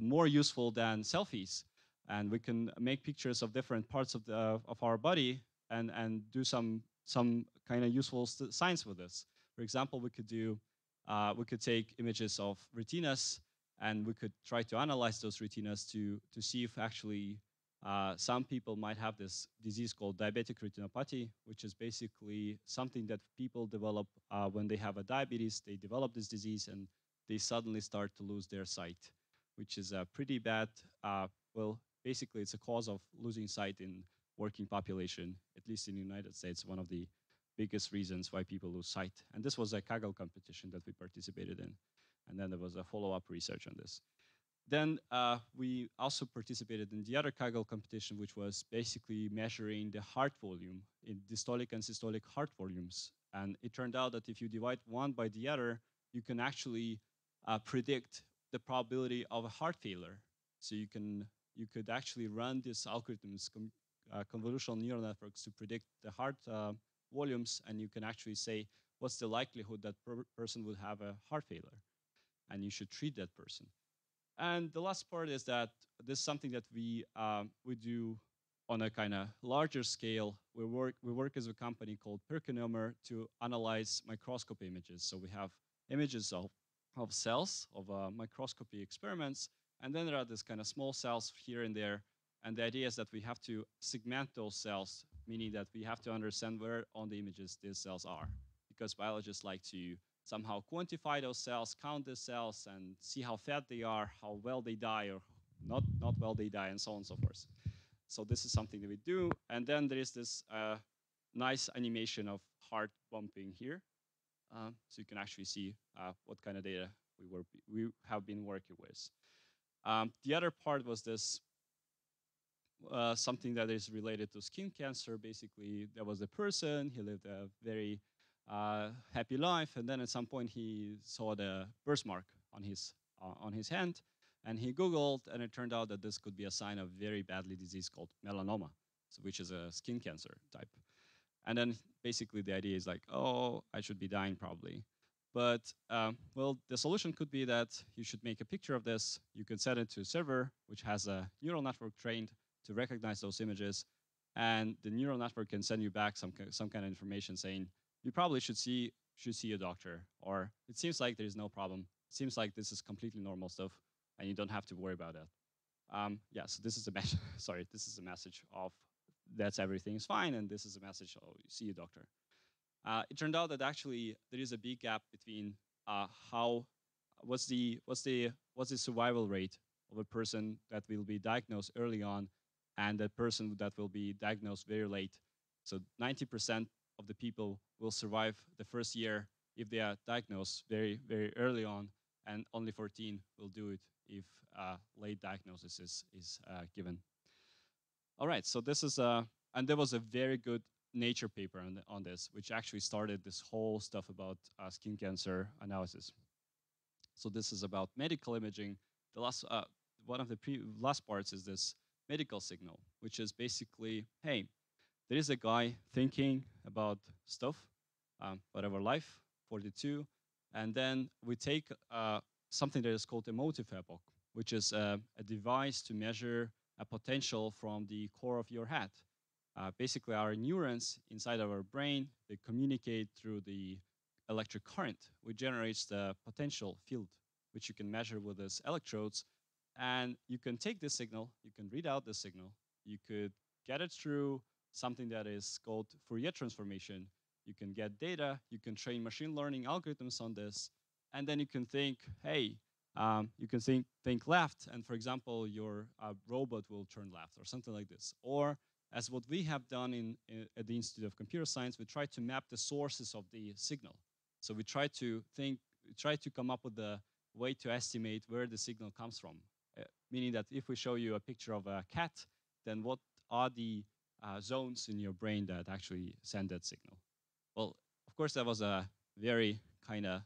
more useful than selfies. And we can make pictures of different parts of our body and do some kind of useful science with this. For example, we could take images of retinas, and we could try to analyze those retinas to see if actually some people might have this disease called diabetic retinopathy, which is basically something that people develop when they have a diabetes. They develop this disease and they suddenly start to lose their sight, which is a pretty bad, well, basically it's a cause of losing sight in working population, at least in the United States, one of the biggest reasons why people lose sight. And this was a Kaggle competition that we participated in. And then there was a follow-up research on this. Then we also participated in the other Kaggle competition, which was basically measuring the heart volume in dystolic and systolic heart volumes. And it turned out that if you divide one by the other, you can actually predict the probability of a heart failure. So you could actually run these algorithms, convolutional neural networks, to predict the heart volumes, and you can actually say what's the likelihood that person would have a heart failure, and you should treat that person. And the last part is that this is something that we do on a kind of larger scale. We work as a company called PerkinElmer to analyze microscopy images. So we have images of cells, of microscopy experiments, and then there are these kind of small cells here and there. And the idea is that we have to segment those cells, meaning that we have to understand where on the images these cells are, because biologists like to somehow quantify those cells, count the cells, and see how fat they are, how well they die, or not well they die, and so on and so forth. So this is something that we do. And then there is this nice animation of heart bumping here. So you can actually see what kind of data we have been working with. The other part was this something that is related to skin cancer. Basically, there was a person, he lived a very happy life, and then at some point he saw the birthmark on his hand, and he Googled, and it turned out that this could be a sign of very badly disease called melanoma, so which is a skin cancer type. And then basically the idea is like, oh, I should be dying probably. But well, the solution could be that you should make a picture of this. You can set it to a server, which has a neural network trained to recognize those images, and the neural network can send you back some kind of information saying you probably should see a doctor, or it seems like there is no problem. It seems like this is completely normal stuff, and you don't have to worry about that. Yeah, so this is a message. Sorry, this is a message of that's everything is fine, and this is a message, oh, you see a doctor. It turned out that actually there is a big gap between what's the survival rate of a person that will be diagnosed early on and a person that will be diagnosed very late. So 90% of the people will survive the first year if they are diagnosed very, very early on, and only 14 will do it if late diagnosis is given. All right, so this is, and there was a very good Nature paper on this, which actually started this whole stuff about skin cancer analysis. So this is about medical imaging. The last, one of the last parts is this medical signal, which is basically, hey, there is a guy thinking about stuff, whatever life, 42, and then we take something that is called emotive epoch. which is a device to measure a potential from the core of your head. Basically, our neurons inside of our brain, they communicate through the electric current, which generates the potential field, which you can measure with these electrodes. And you can take this signal, you can read out the signal, you could get it through something that is called Fourier transformation. You can get data, you can train machine learning algorithms on this, and then you can think, hey, you can think left, and for example, your robot will turn left or something like this. Or as what we have done at the Institute of Computer Science, we try to map the sources of the signal. So we try to come up with a way to estimate where the signal comes from. Meaning that if we show you a picture of a cat, then what are the zones in your brain that actually send that signal? Well, of course, that was a very kind of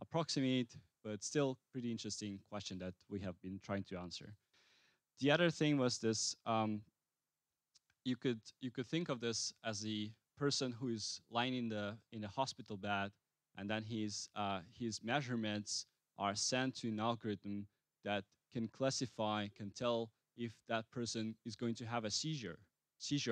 approximate, but still pretty interesting question that we have been trying to answer. The other thing was this, you could think of this as the person who is lying in the hospital bed, and then his measurements are sent to an algorithm that can classify, can tell if that person is going to have a seizure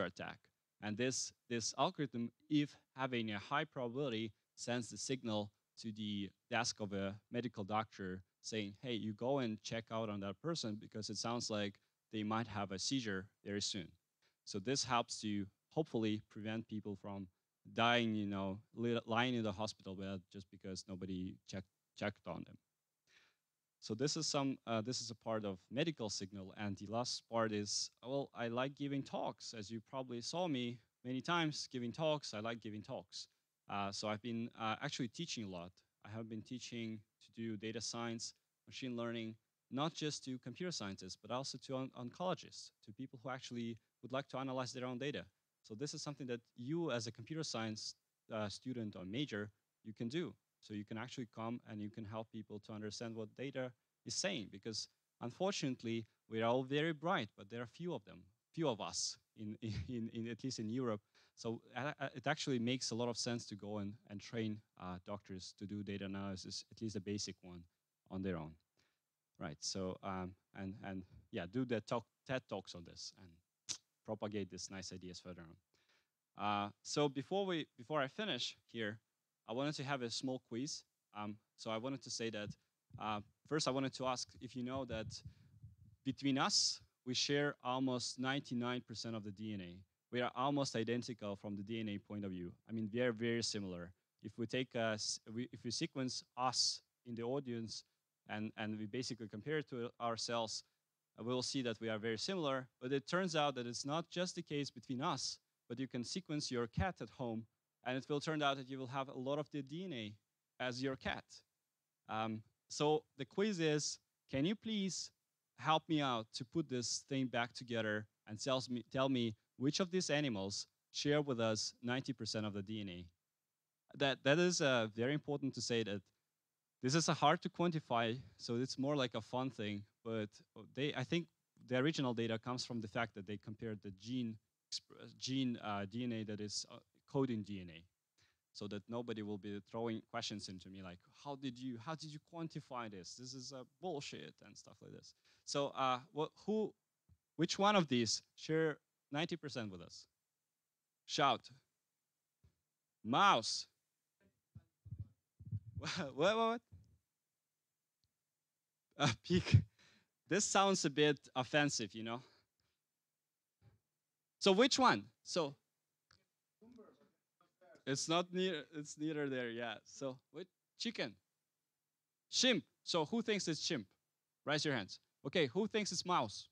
attack. And this algorithm, if having a high probability, sends the signal to the desk of a medical doctor saying, hey, you go and check out on that person because it sounds like they might have a seizure very soon. So this helps to hopefully prevent people from dying, lying in the hospital bed just because nobody checked on them. So this is a part of medical signal, and the last part is, well, I like giving talks. As you probably saw me many times giving talks, I like giving talks. So I've been actually teaching a lot. I have been teaching to do data science, machine learning, not just to computer scientists, but also to oncologists, to people who actually would like to analyze their own data. So this is something that you as a computer science student or major, you can do. So you can actually come and you can help people to understand what data is saying, because unfortunately, we are all very bright, but there are few of us, in at least in Europe. So it actually makes a lot of sense to go and train doctors to do data analysis, at least a basic one, on their own. Right, so, and yeah, do the TED Talks on this and propagate these nice ideas further on. So before I finish here, I wanted to have a small quiz. So I wanted to say that, first I wanted to ask if you know that between us, we share almost 99% of the DNA. We are almost identical from the DNA point of view. I mean, we are very similar. If we take if we sequence us in the audience and we basically compare it to ourselves, we'll see that we are very similar. But it turns out that it's not just the case between us, but you can sequence your cat at home, and it will turn out that you will have a lot of the DNA as your cat. So the quiz is, can you please help me out to put this thing back together and tell me which of these animals share with us 90% of the DNA? That is very important to say that this is hard to quantify, so it's more like a fun thing. But I think the original data comes from the fact that they compared the gene DNA that is coding DNA, so that nobody will be throwing questions into me like, how did you quantify this? This is bullshit and stuff like this. So which one of these share 90% with us? Shout. Mouse. What? Pig. This sounds a bit offensive, you know. So which one? So it's not near. It's neither there. Yeah. So what? Chicken. Chimp. So who thinks it's chimp? Raise your hands. Okay. Who thinks it's mouse?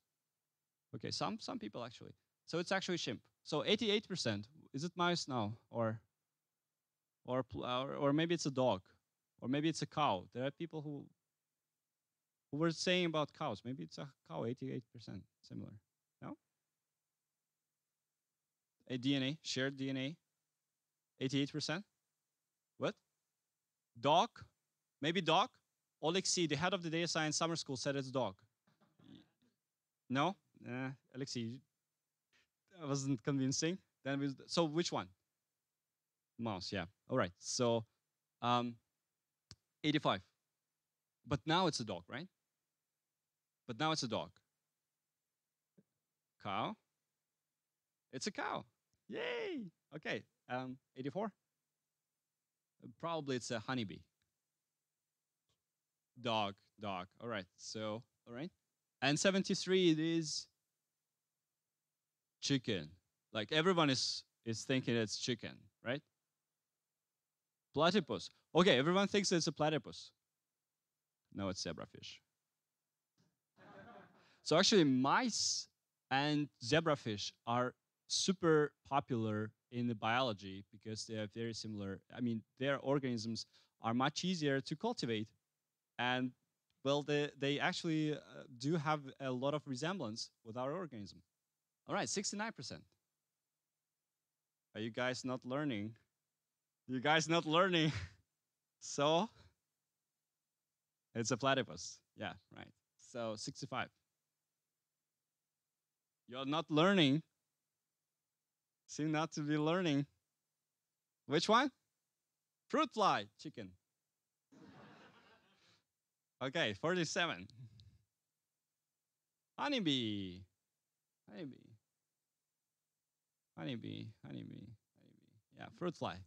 Okay. Some people actually. So it's actually chimp. So 88%. Is it mouse now, or maybe it's a dog, or maybe it's a cow? There are people who were saying about cows. Maybe it's a cow. 88% similar. No. A DNA, shared DNA, 88%. What? Dog? Maybe dog? Alexei, the head of the data science summer school, said it's dog. No? Alexei, that wasn't convincing. So which one? Mouse, yeah. All right. So 85. But now it's a dog, right? but now it's a dog. Cow. It's a cow. Yay! Okay, 84. Probably it's a honeybee. Dog. All right. So, all right. And 73, it is chicken. Like everyone is thinking it's chicken, right? Platypus. Okay, everyone thinks it's a platypus. No, it's zebrafish. So actually, mice and zebrafish are super popular in the biology because they are very similar. I mean, their organisms are much easier to cultivate, and well, they actually do have a lot of resemblance with our organism. All right, 69%. Are you guys not learning? You guys not learning? So it's a platypus. Yeah, right. So 65. You're not learning. Seem not to be learning. Which one? Fruit fly, chicken. Okay, 47. Honeybee. Yeah, fruit fly.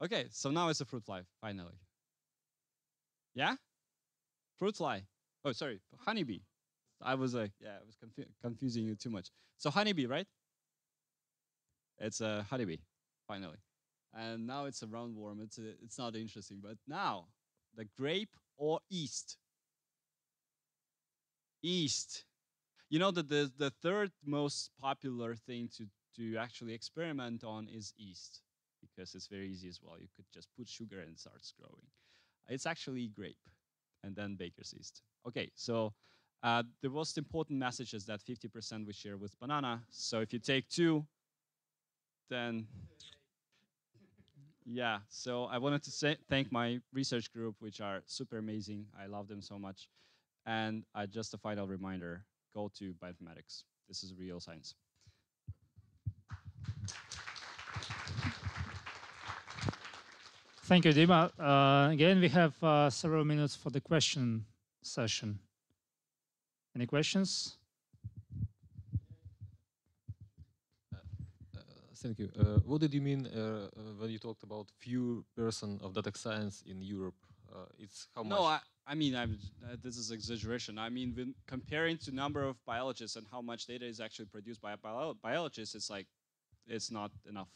Okay, so now it's a fruit fly, finally. Yeah? Fruit fly. Oh, sorry, honeybee. I was like, I was confusing you too much. So honeybee, right? It's a honeybee, finally. And now it's a roundworm. It's not interesting, but now the grape or yeast. Yeast. You know that the third most popular thing to actually experiment on is yeast, because it's very easy as well. You could just put sugar and it starts growing. It's actually grape and then baker's yeast. Okay, so the most important message is that 50% we share with banana. So if you take 2, then yeah. So I wanted to thank my research group, which are super amazing. I love them so much. And just a final reminder, go to bioinformatics. This is real science. Thank you, Dima. Again, we have several minutes for the question session. Any questions? Thank you. What did you mean when you talked about few person of data science in Europe? It's how much? No, I mean, this is exaggeration. I mean, when comparing to number of biologists and how much data is actually produced by a biologist, it's like, it's not enough.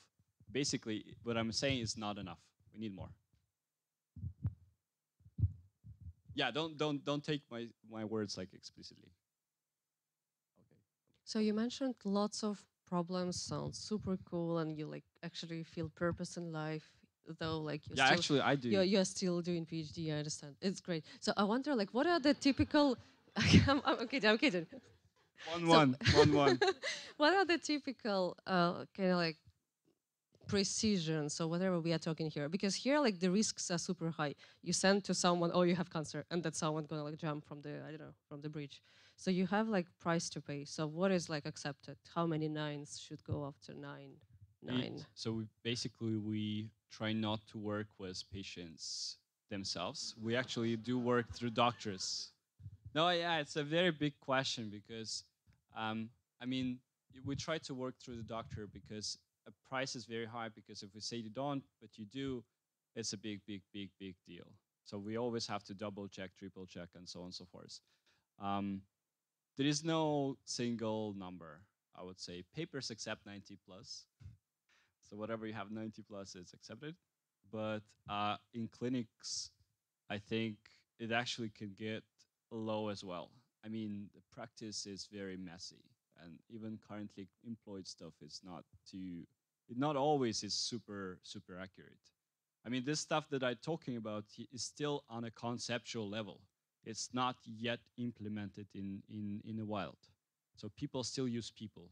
Basically, what I'm saying is not enough. We need more. Yeah, don't take my words like explicitly. Okay. So you mentioned lots of problems, sounds super cool, and you like actually feel purpose in life, though like you're still, actually I do. You're still doing PhD. I understand. It's great. So I wonder, like, what are the typical? I'm kidding. One. What are the typical kind of like precision, so whatever we are talking here, because here like the risks are super high. You send to someone, oh, you have cancer, and that someone gonna like jump from the, I don't know, from the bridge. So you have like price to pay. So what is like accepted? How many 9s should go after 9? So we try not to work with patients themselves. We actually do work through doctors. No, yeah, it's a very big question because I mean, we try to work through the doctor because a price is very high, because if we say you don't, but you do, it's a big deal. So we always have to double check, triple check, and so on and so forth. There is no single number, I would say. Papers accept 90 plus. So whatever you have 90 plus is accepted. But in clinics, I think it actually can get low as well. I mean, the practice is very messy, and even currently employed stuff is not always is super accurate. I mean, this stuff that I'm talking about is still on a conceptual level. It's not yet implemented in the wild. So people still use people.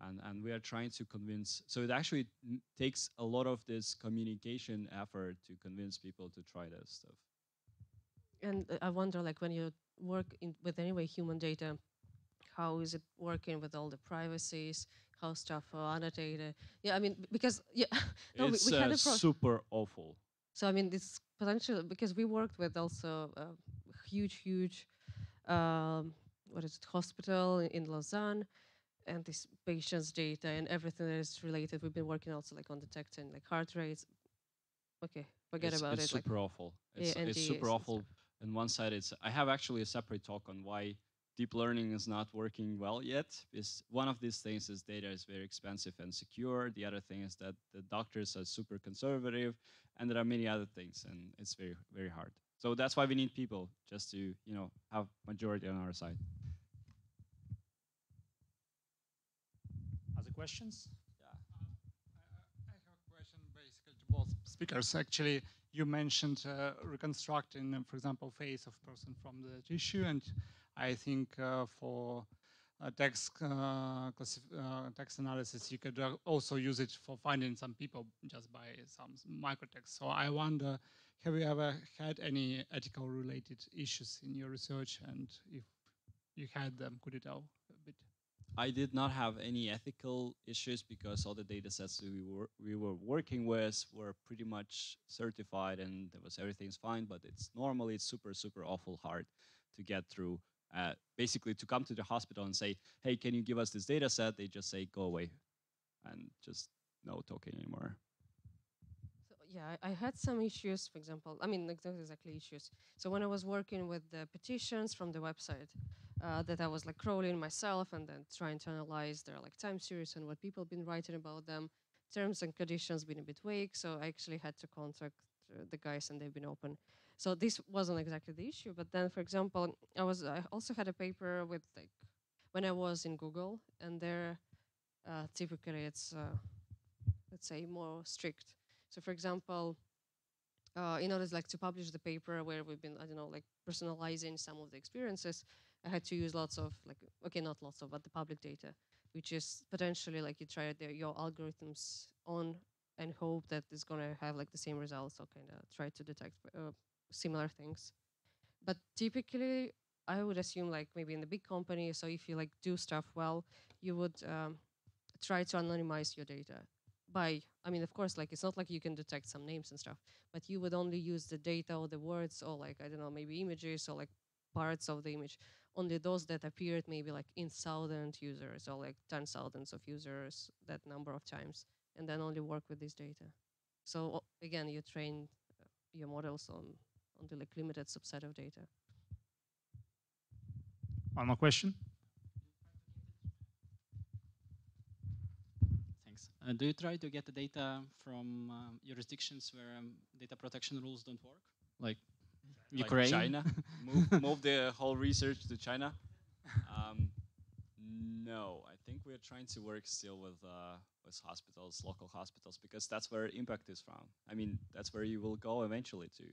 And we are trying to convince, so it actually takes a lot of this communication effort to convince people to try that stuff. And I wonder, like, when you work with anyway human data, how is it working with all the privacies? How stuff are annotated? Yeah, I mean, because no, it's we had a super awful. So I mean, it's potential because we worked with also huge what is it, hospital in Lausanne, and this patient's data and everything that is related. We've been working also like on detecting like heart rates. Okay, forget about it's it. Super like, awful. yeah, It's super awful. On one side, I have actually a separate talk on why deep learning is not working well yet. Is one of these things is data is very expensive and secure. The other thing is that the doctors are super conservative, and there are many other things, and it's very, very hard. So that's why we need people, just to have majority on our side. Other questions? I have a question basically to both speakers. Actually, you mentioned reconstructing, for example, face of person from the tissue, and I think for text text analysis, you could also use it for finding some people just by some microtext. So I wonder, have you ever had any ethical related issues in your research? And if you had them, could you tell a bit? I did not have any ethical issues because all the data sets we were working with were pretty much certified, and everything's fine. But it's super awful hard to get through. Basically, to come to the hospital and say, "Hey, can you give us this data set?" They just say, "Go away," and just no talking anymore. So yeah, I had some issues. For example, I mean, not exactly issues. So when I was working with the petitions from the website, that I was like crawling myself and then trying to analyze their like time series and what people been writing about them, terms and conditions been a bit vague. So I actually had to contact the guys, and they've been open. So this wasn't exactly the issue. But then, for example, I also had a paper with like when I was in Google, and there typically it's let's say more strict. So for example, in order like to publish the paper where we've been, I don't know, like personalizing some of the experiences, I had to use lots of like, okay, not lots of, but the public data, which is potentially like you try your algorithms on and hope that it's gonna have like the same results, or kind of try to detect similar things. But typically, I would assume like maybe in the big company, so if you like do stuff well, you would try to anonymize your data by, I mean, of course, like it's not like you can detect some names and stuff, but you would only use the data or the words or like, I don't know, maybe images or like parts of the image, only those that appeared maybe like in 1,000 users or like 10,000s of users that number of times, and then only work with this data. So again, you train your models on the like limited subset of data. One more question? Thanks. Do you try to get the data from jurisdictions where data protection rules don't work? Like Ukraine? China? move the whole research to China? No, I think we're trying to work still with hospitals, local hospitals, because that's where impact is from. I mean, that's where you will go eventually to.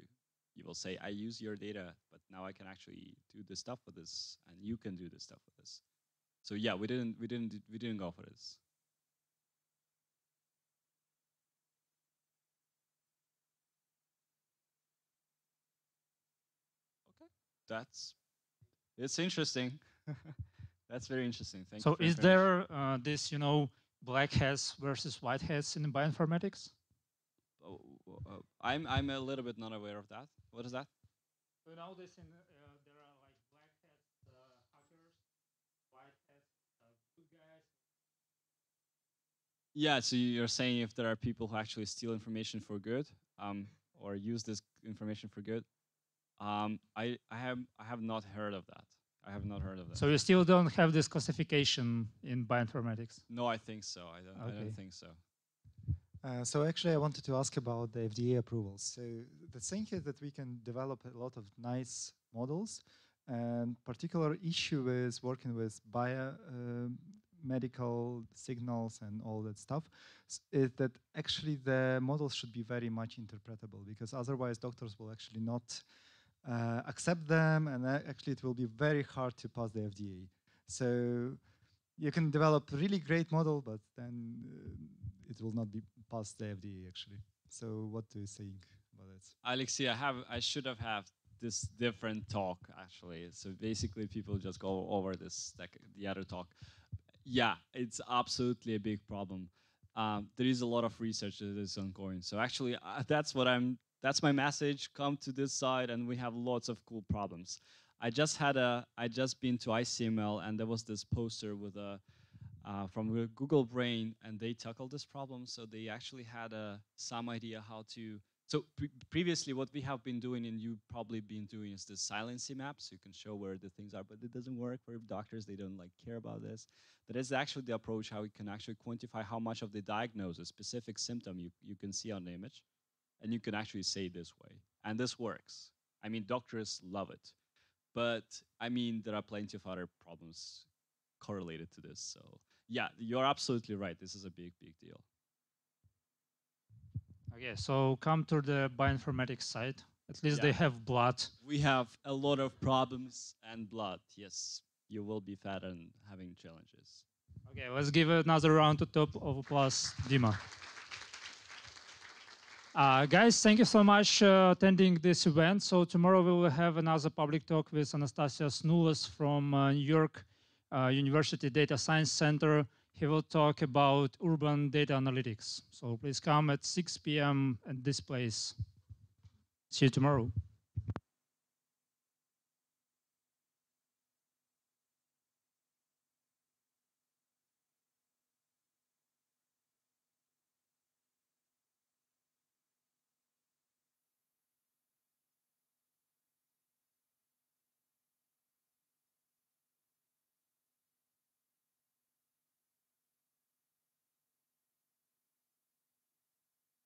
You will say, I use your data, but now I can actually do this stuff with this, and you can do this stuff with this. So yeah, we didn't go for this. Okay, it's interesting. That's very interesting. Thank you. So is there this, black hats versus white hats in bioinformatics? Oh, I'm a little bit not aware of that. What is that? So nowadays there are like black hats hackers, white hats good guys. Yeah, so you're saying if there are people who actually steal information for good, or use this information for good. I have not heard of that. I have not heard of that. So you still don't have this classification in bioinformatics? No, I think so. I don't think so. So actually, I wanted to ask about the FDA approvals. So the thing is that we can develop a lot of nice models, and particular issue is working with biomedical signals and all that stuff, is that actually the models should be very much interpretable, because otherwise doctors will actually not accept them, and actually it will be very hard to pass the FDA. So you can develop a really great model, but then it will not be past the FDA actually. So what do you think about it? Alexei, I should have had this different talk actually. So basically people just go over this, like the other talk. Yeah, it's absolutely a big problem. There is a lot of research that is ongoing. So actually that's my message. Come to this side and we have lots of cool problems. I just been to ICML, and there was this poster with a from Google Brain, and they tackled this problem. So they actually had some idea how to. So previously, what we have been doing, and you've probably been doing, is the silency map, so you can show where the things are. But it doesn't work for doctors; they don't care about this. That is actually the approach how we can actually quantify how much of the diagnosis, specific symptom you can see on the image, and you can actually say this way, and this works. I mean, doctors love it, but I mean, there are plenty of other problems correlated to this. So yeah, you're absolutely right. This is a big deal. Okay, so come to the bioinformatics side. At least they have blood. We have a lot of problems and blood. Yes, you will be fat and having challenges. Okay, let's give another round of applause, Dima. Guys, thank you so much attending this event. So tomorrow we will have another public talk with Anastasia Snulas from New York University Data Science Center. He will talk about urban data analytics. So please come at 6 p.m. at this place. See you tomorrow.